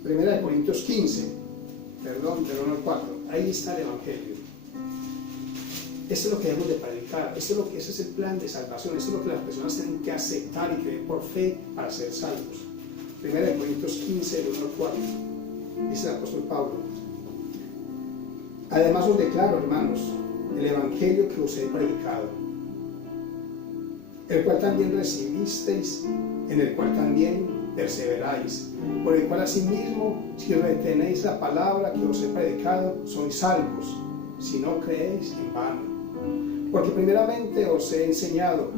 1 Corintios 15, perdón, del 1 al 4. Ahí está el evangelio. Esto es lo que debemos de predicar. Ese es el plan de salvación. Esto es lo que las personas tienen que aceptar y creer por fe para ser salvos. 1 Corintios 15, del 1 al 4. Dice el apóstol Pablo: además os declaro, hermanos, el evangelio que os he predicado, el cual también recibisteis, en el cual también perseveráis, por el cual asimismo, si retenéis la palabra que os he predicado, sois salvos, si no creéis en vano. Porque primeramente os he enseñado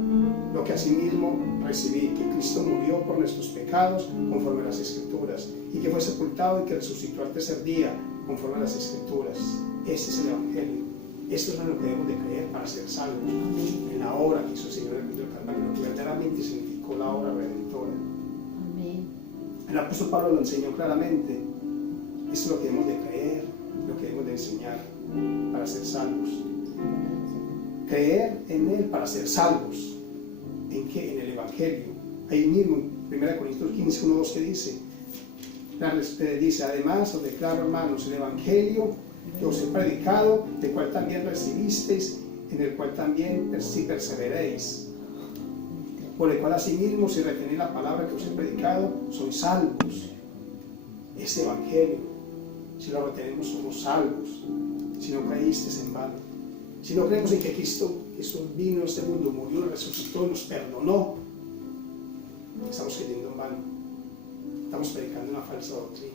lo que asimismo recibí, que Cristo murió por nuestros pecados conforme a las Escrituras, y que fue sepultado y que resucitó al tercer día conforme a las Escrituras. Ese es el evangelio. Esto es lo que debemos de creer para ser salvos, en la obra que hizo el Señor en el Cristo del Calvario, lo que verdaderamente significó la obra redentora. Amén. El apóstol Pablo lo enseñó claramente. Esto es lo que debemos de creer, lo que debemos de enseñar para ser salvos. Creer en Él para ser salvos. ¿En qué? En el evangelio. Ahí mismo, en 1 Corintios 15, 1, 2, que dice, además os declaro, hermanos, el evangelio que os he predicado, del cual también recibisteis, en el cual también si perseveréis, por el cual asimismo, si retenéis la palabra que os he predicado, sois salvos. Este evangelio, si lo retenemos, somos salvos. Si no creísteis en vano, si no creemos en que Cristo vino a este mundo, murió, resucitó, nos perdonó, estamos creyendo en vano. Estamos predicando una falsa doctrina.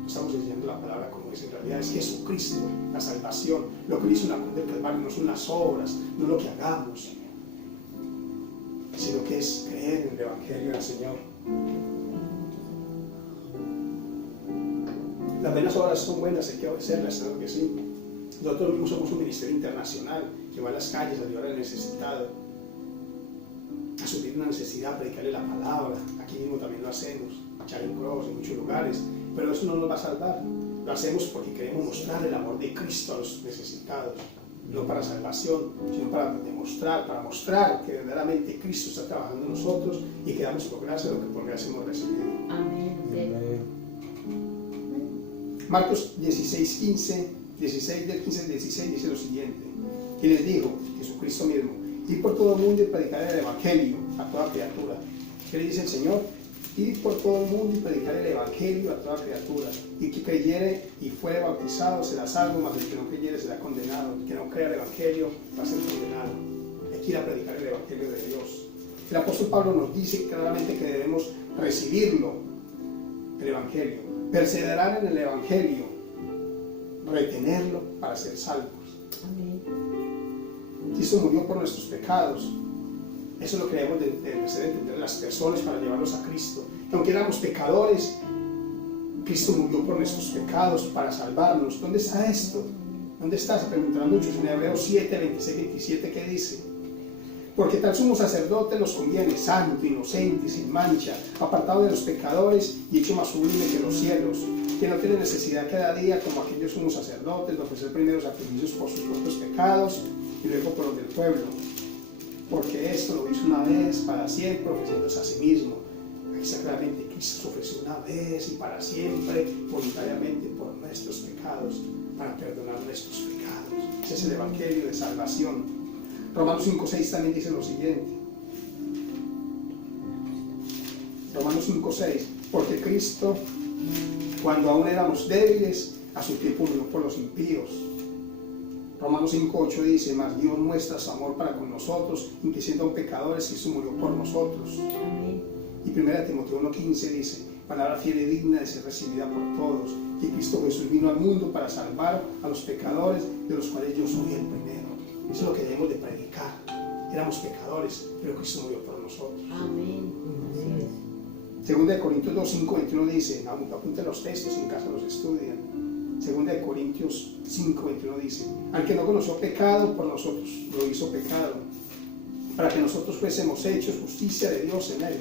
No estamos enseñando la palabra como es. En realidad es Jesucristo, la salvación. Lo que hizo en la cruz del Calvario no son las obras, no lo que hagamos, sino que es creer en el evangelio del Señor. Las buenas obras son buenas, hay que obedecerlas, claro que sí. Nosotros mismos somos un ministerio internacional que va a las calles a ayudar al necesitado, a suplir una necesidad, a predicarle la palabra. Aquí mismo también lo hacemos, Charing Cross, en muchos lugares, pero eso no nos va a salvar. Lo hacemos porque queremos mostrar el amor de Cristo a los necesitados, no para salvación, sino para demostrar, para mostrar que verdaderamente Cristo está trabajando en nosotros y que damos por gracia lo que por gracia hemos recibido. Amén. Marcos 16, 15, 16 del 15 al 16 dice lo siguiente: y les dijo Jesucristo mismo, ir por todo el mundo y predicar el evangelio a toda criatura. ¿Qué le dice el Señor? Ir por todo el mundo y predicar el evangelio a toda criatura. Y que creyere y fuere bautizado será salvo, mas el que no creyere será condenado. El que no crea el evangelio va a ser condenado. Hay que ir a predicar el evangelio de Dios. El apóstol Pablo nos dice claramente que debemos recibirlo, el evangelio, perseverar en el evangelio, retenerlo para ser salvos. Amén. Cristo murió por nuestros pecados. Eso es lo que debemos de hacer entender a las personas para llevarlos a Cristo. Aunque éramos pecadores, Cristo murió por nuestros pecados para salvarnos. ¿Dónde está esto? ¿Dónde está? Se preguntarán muchos. En Hebreos 7, 26, 27, ¿qué dice? Porque tal sumo sacerdote nos conviene, santo, inocente, sin mancha, apartado de los pecadores y hecho más sublime que los cielos, que no tiene necesidad cada día, como aquellos sumos sacerdotes, de ofrecer primero sacrificios por sus propios pecados y luego por los del pueblo. Porque esto lo hizo una vez para siempre, ofreciéndose a sí mismo. Aquí está claramente que Cristo se ofreció una vez y para siempre, voluntariamente, por nuestros pecados, para perdonar nuestros pecados. Ese es el evangelio de salvación. Romanos 5:6 también dice lo siguiente. Romanos 5:6, porque Cristo, cuando aún éramos débiles, a su tiempo murió por los impíos. Romanos 5:8 dice, mas Dios muestra su amor para con nosotros, en que siendo pecadores, Cristo murió por nosotros. Amén. Y 1 Timoteo 1:15 dice, palabra fiel y digna de ser recibida por todos, que Cristo Jesús vino al mundo para salvar a los pecadores, de los cuales yo soy el primero. Eso es lo que debemos de predicar. Éramos pecadores, pero Cristo murió por nosotros. Amén. Así es. Segunda de Corintios 2, 5, 21 dice, apunten los textos si en casa los estudian. Segunda de Corintios 5, 21 dice, al que no conoció pecado, por nosotros lo hizo pecado, para que nosotros fuésemos hechos justicia de Dios en él.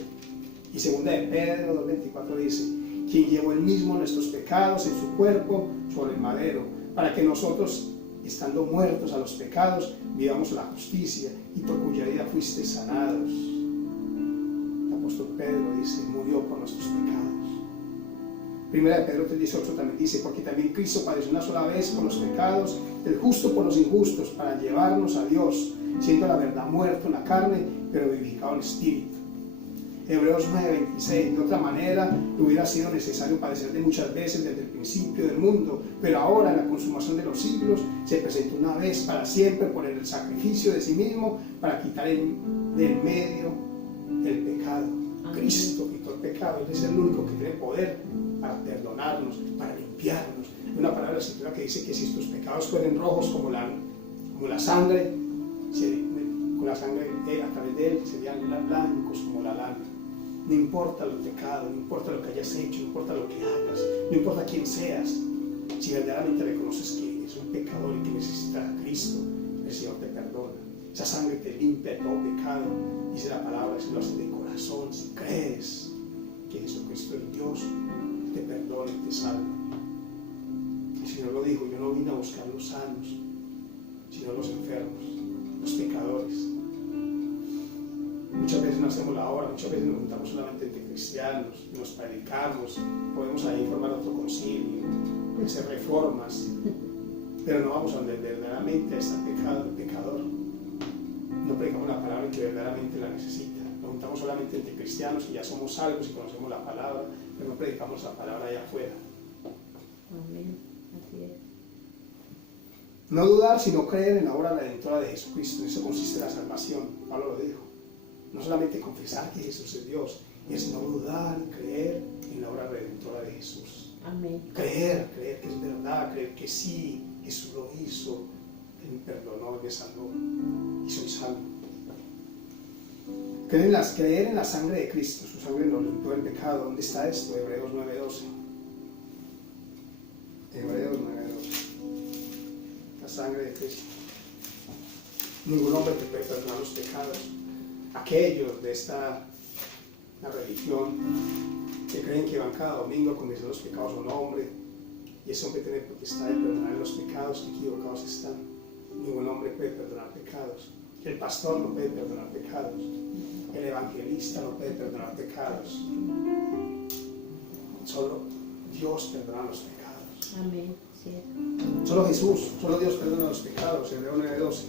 Y segunda de Pedro 2, 24 dice, quien llevó él mismo nuestros pecados en su cuerpo sobre el madero, para que nosotros, estando muertos a los pecados, vivamos la justicia, y por cuya herida fuiste sanados. El apóstol Pedro dice, murió por nuestros pecados. Primera de Pedro 3:18 también dice, porque también Cristo padeció una sola vez por los pecados, el justo por los injustos, para llevarnos a Dios, siendo la verdad muerto en la carne, pero vivificado en espíritu. Hebreos 9:26, de otra manera hubiera sido necesario padecer de muchas veces desde el principio del mundo, pero ahora en la consumación de los siglos se presentó una vez para siempre por el sacrificio de sí mismo para quitar del medio el pecado. Amén. Cristo quitó el pecado, Él es el único que tiene poder para perdonarnos, para limpiarnos. Hay una palabra de la Escritura que dice que si tus pecados fueren rojos como la sangre, con la sangre a través de Él serían blancos como la lana. No importa el pecado, no importa lo que hayas hecho, no importa lo que hagas, no importa quién seas, si verdaderamente reconoces que eres un pecador y que necesitas a Cristo, el Señor te perdona. Esa sangre te limpia de todo pecado. Dice la palabra, si lo haces de corazón, si crees que Jesucristo es Dios, te perdona y te salva. El Señor lo dijo, yo no vine a buscar los sanos, sino los enfermos, los pecadores. Muchas veces no hacemos la obra, muchas veces nos juntamos solamente entre cristianos, nos predicamos, podemos ahí formar otro concilio, hacer reformas, pero no vamos a donde verdaderamente está el pecador. No predicamos la palabra que verdaderamente la necesita. Nos juntamos solamente entre cristianos y ya somos salvos y conocemos la palabra, pero no predicamos la palabra allá afuera. Amén. Así es. No dudar, sino creer en la obra redentora de Jesucristo. En eso consiste la salvación. Pablo lo dijo. No solamente confesar que Jesús es Dios, es no dudar y creer en la obra redentora de Jesús. Amén. Creer que es verdad, creer que sí, Jesús lo hizo, Él me perdonó, me salvó y soy salvo. Creer en la sangre de Cristo, su sangre nos limpió del pecado. ¿Dónde está esto? Hebreos 9:12. Hebreos 9:12. La sangre de Cristo. Ningún hombre te puede perdonar los pecados. Aquellos de esta religión que creen que van cada domingo a confesar los pecados a un hombre y ese hombre tiene potestad de perdonar los pecados, que equivocados están. Ningún hombre puede perdonar pecados. El pastor no puede perdonar pecados. El evangelista no puede perdonar pecados. Solo Dios perdona los pecados. Amén. Sí. Solo Jesús, solo Dios perdona los pecados. Hebreos 9:12.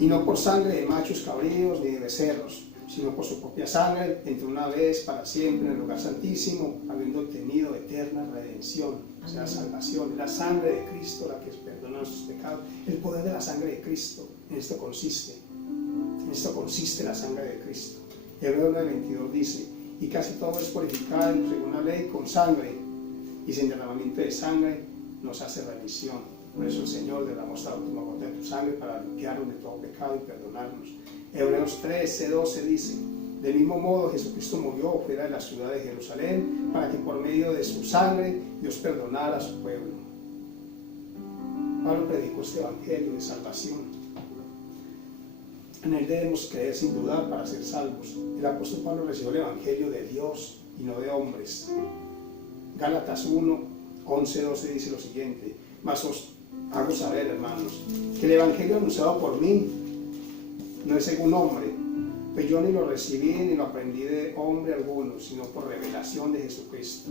Y no por sangre de machos cabríos ni de becerros, sino por su propia sangre, entró una vez para siempre en el lugar santísimo, habiendo obtenido eterna redención, o sea, salvación. Es la sangre de Cristo la que perdona nuestros pecados. El poder de la sangre de Cristo, en esto consiste la sangre de Cristo. Hebreos 9:22 dice, y casi todo es purificado según la ley con sangre, y sin derramamiento de sangre nos hace remisión. Por eso el Señor derramó hasta la última gota de tu sangre para limpiarnos de todo pecado y perdonarnos. Hebreos 13:12 dice, del mismo modo Jesucristo murió fuera de la ciudad de Jerusalén para que por medio de su sangre Dios perdonara a su pueblo. Pablo predicó este evangelio de salvación. En él debemos creer sin dudar para ser salvos. El apóstol Pablo recibió el evangelio de Dios y no de hombres. Gálatas 1:11-12 dice lo siguiente, mas os hago saber, hermanos, que el evangelio anunciado por mí no es según hombre, pues yo ni lo recibí ni lo aprendí de hombre alguno, sino por revelación de Jesucristo.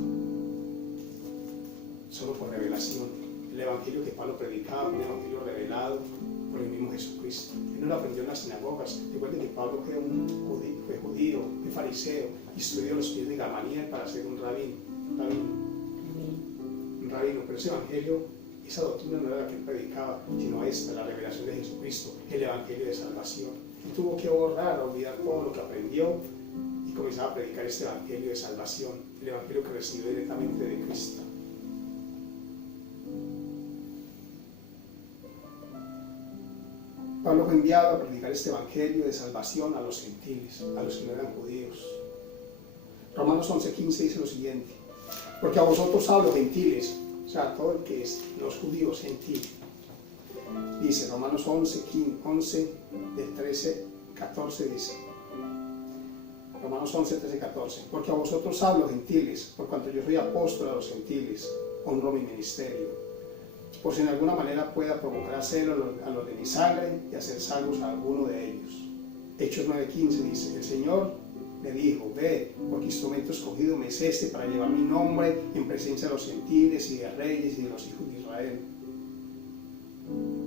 Solo por revelación. El evangelio que Pablo predicaba, un evangelio revelado por el mismo Jesucristo. Él no lo aprendió en las sinagogas. Recuerden que Pablo fue judío, fue fariseo, y estudió los pies de Gamaliel para ser un rabino. Pero ese evangelio, esa doctrina no era la que él predicaba, sino esta, la revelación de Jesucristo, el evangelio de salvación. Él tuvo que olvidar todo lo que aprendió y comenzar a predicar este evangelio de salvación, el evangelio que recibió directamente de Cristo. Pablo fue enviado a predicar este evangelio de salvación a los gentiles, a los que no eran judíos. Romanos 11:15 dice lo siguiente: porque a vosotros hablo, gentiles, o sea, todo el que es, los judíos, gentil. Dice Romanos 11, del 13, 14 dice, Romanos 11, 13, 14, porque a vosotros hablo, gentiles, por cuanto yo soy apóstol a los gentiles, honro mi ministerio, por si en alguna manera pueda provocar a celo a los de mi sangre y hacer salvos a alguno de ellos. Hechos 9:15 dice, el Señor le dijo, ve, porque instrumento escogido me es este para llevar mi nombre en presencia de los gentiles y de reyes y de los hijos de Israel.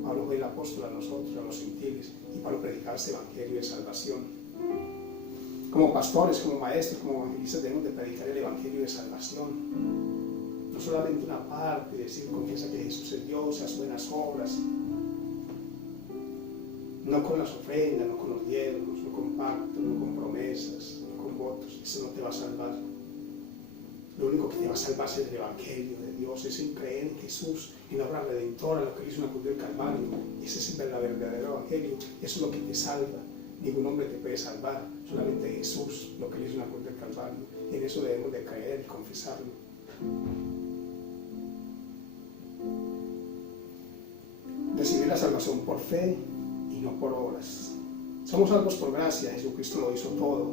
Pablo fue el apóstol a nosotros, a los gentiles, y para predicar este evangelio de salvación. Como pastores, como maestros, como evangelistas debemos de predicar el evangelio de salvación. No solamente una parte, decir, confiesa que Jesús es Dios, haz buenas obras. No con las ofrendas, no con los diezmos, no con pactos, no con promesas, no con votos. Eso no te va a salvar. Lo único que te va a salvar es el evangelio de Dios, es en creer en Jesús, en la obra redentora, lo que hizo en la cruz del Calvario. Ese es el verdadero evangelio. Eso es lo que te salva. Ningún hombre te puede salvar, solamente Jesús, lo que hizo en la cruz del Calvario. Y en eso debemos de creer y confesarlo. Recibir la salvación por fe y no por obras. Somos salvos por gracia, Jesucristo lo hizo todo.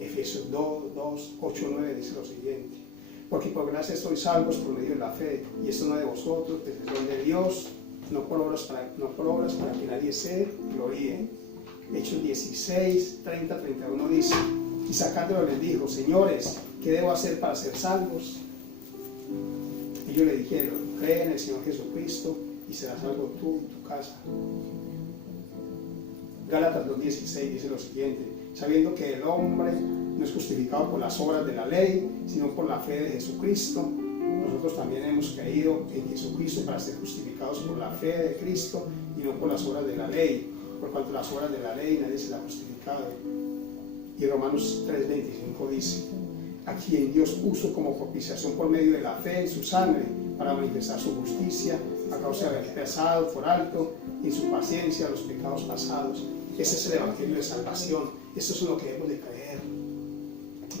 Efesios 2, 8, 9 dice lo siguiente: porque por gracia sois salvos por medio de la fe, y esto no de vosotros, pues es don de Dios, no por obras para que nadie se gloríe. Hechos 16, 30, 31 dice, y sacándolo les dijo, señores, ¿qué debo hacer para ser salvos? Ellos le dijeron, cree en el Señor Jesucristo y serás salvo tú y tu casa. Gálatas 2:16 dice lo siguiente, sabiendo que el hombre no es justificado por las obras de la ley, sino por la fe de Jesucristo. Nosotros también hemos creído en Jesucristo para ser justificados por la fe de Cristo y no por las obras de la ley, por cuanto las obras de la ley nadie se la ha justificado. Y Romanos 3:25 dice, a quien Dios puso como propiciación por medio de la fe en su sangre, para manifestar su justicia, a causa de haber pasado por alto en su paciencia los pecados pasados. Ese es el evangelio de salvación. Eso es lo que debemos de creer.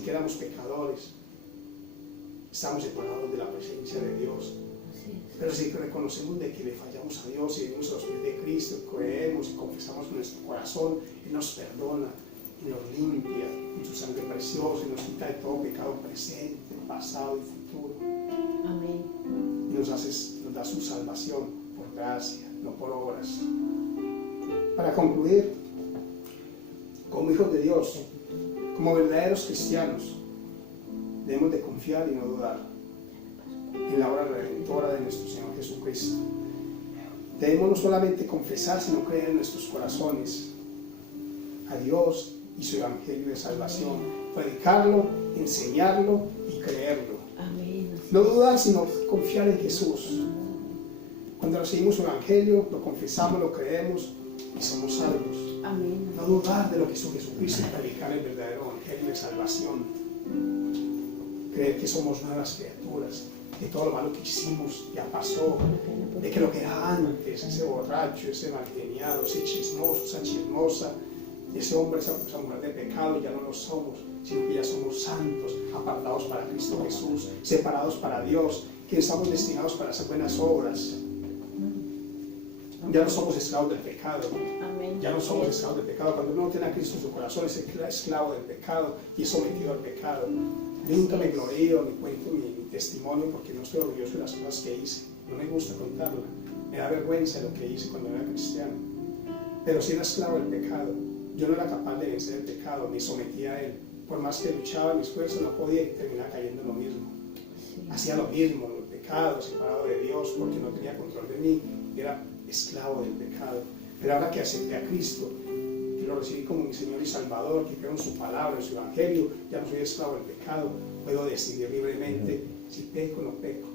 Que éramos pecadores, estamos separados de la presencia de Dios. Pero si reconocemos de que le fallamos a Dios y venimos a los pies de Cristo, creemos y confesamos en nuestro corazón, Él nos perdona y nos limpia en su sangre preciosa y nos quita de todo pecado presente, pasado y futuro. Amén. Y nos da su salvación por gracia, no por obras. Para concluir, como hijos de Dios, como verdaderos cristianos, debemos de confiar y no dudar en la obra redentora de nuestro Señor Jesucristo. Debemos no solamente confesar, sino creer en nuestros corazones a Dios y su evangelio de salvación, predicarlo, enseñarlo y creerlo. Amén. No dudar, sino confiar en Jesús. Cuando recibimos su evangelio, lo confesamos, lo creemos y somos salvos. Amén. No dudar de lo que hizo Jesucristo y predicar el verdadero evangelio de salvación. Creer que somos nuevas criaturas, que todo lo malo que hicimos ya pasó, de que lo que era antes, ese borracho, ese malgeniado, ese chismoso, esa chismosa, ese hombre, esa mujer de pecado, ya no lo somos, sino que ya somos santos, apartados para Cristo Jesús, separados para Dios, que estamos destinados para hacer buenas obras. Ya no somos esclavos del pecado. Ya no somos esclavos del pecado. Cuando uno tiene a Cristo en su corazón, es esclavo del pecado y es sometido al pecado. Yo nunca me glorío ni cuento mi testimonio porque no estoy orgulloso de las cosas que hice. No me gusta contarla. Me da vergüenza de lo que hice cuando era cristiano. Pero sí era esclavo del pecado. Yo no era capaz de vencer el pecado, me sometía a él. Por más que luchaba, mi esfuerzo no podía y terminaba cayendo en lo mismo. Hacía lo mismo, el pecado, separado de Dios porque no tenía control de mí. Era esclavo del pecado. Pero ahora que acepté a Cristo, que lo recibí como mi Señor y Salvador, que creo en su palabra, en su evangelio, ya no soy esclavo del pecado, puedo decidir libremente si peco o no peco.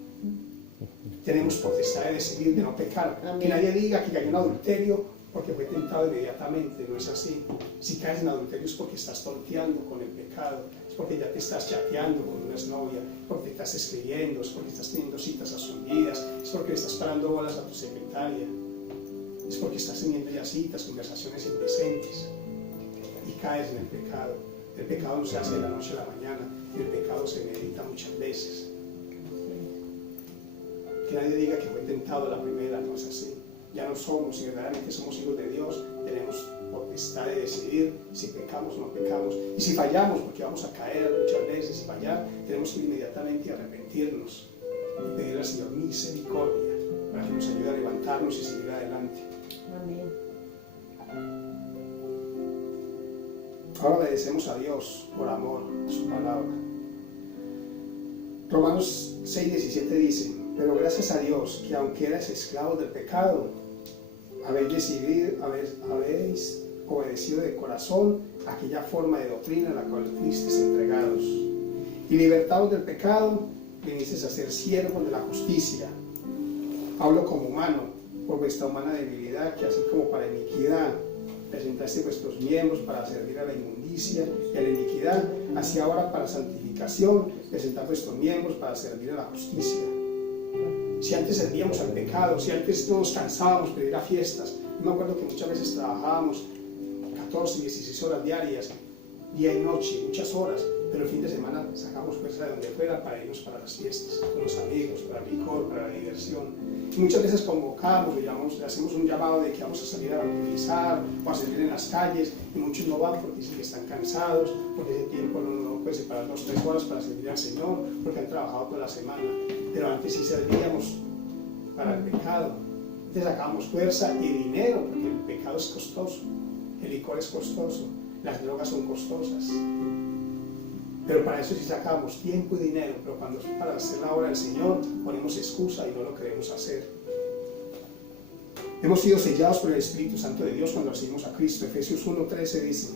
Tenemos potestad de decidir de no pecar. Amén. Que nadie diga que cayó en adulterio porque fue tentado inmediatamente, no es así. Si caes en adulterio es porque estás tonteando con el pecado, es porque ya te estás chateando con una exnovia, porque te estás escribiendo, es porque estás teniendo citas a escondidas, es porque le estás parando bolas a tu secretaria, es porque estás teniendo ya citas, conversaciones indecentes y caes en el pecado. El pecado no se hace de la noche a la mañana, el pecado se medita muchas veces. Que nadie diga que fue tentado a la primera, no es así. Ya no somos, y verdaderamente somos hijos de Dios, tenemos potestad de decidir si pecamos o no pecamos. Y si fallamos, porque vamos a caer muchas veces, y fallar, tenemos que ir inmediatamente a arrepentirnos y pedir al Señor misericordia para que nos ayude a levantarnos y seguir adelante. Amén. Ahora agradecemos a Dios por amor a su palabra. Romanos 6:17 dice: pero gracias a Dios que aunque erais esclavos del pecado, habéis obedecido de corazón aquella forma de doctrina a la cual fuisteis entregados. Y libertados del pecado, vinisteis a ser siervos de la justicia. Hablo como humano, por vuestra humana debilidad, que así como para iniquidad presentaste vuestros miembros para servir a la inmundicia y a la iniquidad, así ahora para santificación presentad vuestros miembros para servir a la justicia. Si antes servíamos al pecado, si antes no nos cansábamos de ir a fiestas, yo me acuerdo que muchas veces trabajábamos 14, 16 horas diarias, día y noche, muchas horas, pero el fin de semana sacamos fuerza de donde fuera para irnos para las fiestas, con los amigos, para el licor, para la diversión. Y muchas veces convocamos, le hacemos un llamado de que vamos a salir a evangelizar o a servir en las calles, y muchos no van porque dicen que están cansados, porque ese tiempo no puede separar 2 o 3 horas para servir al Señor, porque han trabajado toda la semana. Pero antes sí servíamos para el pecado, antes sacábamos fuerza y dinero, porque el pecado es costoso, el licor es costoso, las drogas son costosas. Pero para eso sí sacamos tiempo y dinero, pero cuando es para hacer la obra del Señor, ponemos excusa y no lo queremos hacer. Hemos sido sellados por el Espíritu Santo de Dios cuando recibimos a Cristo. Efesios 1:13 dice: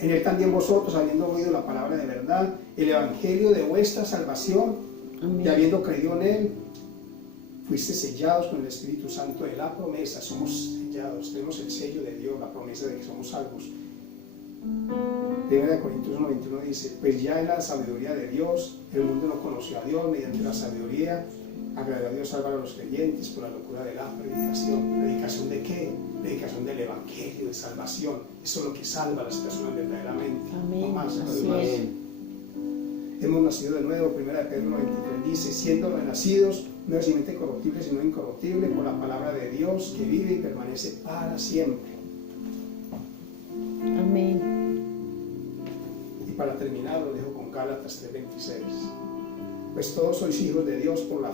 en Él también vosotros, habiendo oído la palabra de verdad, el Evangelio de vuestra salvación, y habiendo creído en Él, fuiste sellados con el Espíritu Santo de la promesa. Somos sellados, tenemos el sello de Dios, la promesa de que somos salvos. 1 Corintios 1:21 dice: pues ya en la sabiduría de Dios, el mundo no conoció a Dios, mediante la sabiduría agradó a Dios salvar a los creyentes por la locura de la predicación. ¿Predicación de qué? Predicación del Evangelio de salvación. Eso es lo que salva a las personas verdaderamente. Amén. No más, Así no es. Hemos nacido de nuevo. 1 Pedro 1:23 dice: siendo renacidos, no es simiente corruptible, sino incorruptible, por la palabra de Dios que vive y permanece para siempre. Amén. Y para terminar, lo dejo con Gálatas 3:26. Pues todos sois hijos de Dios por la fe.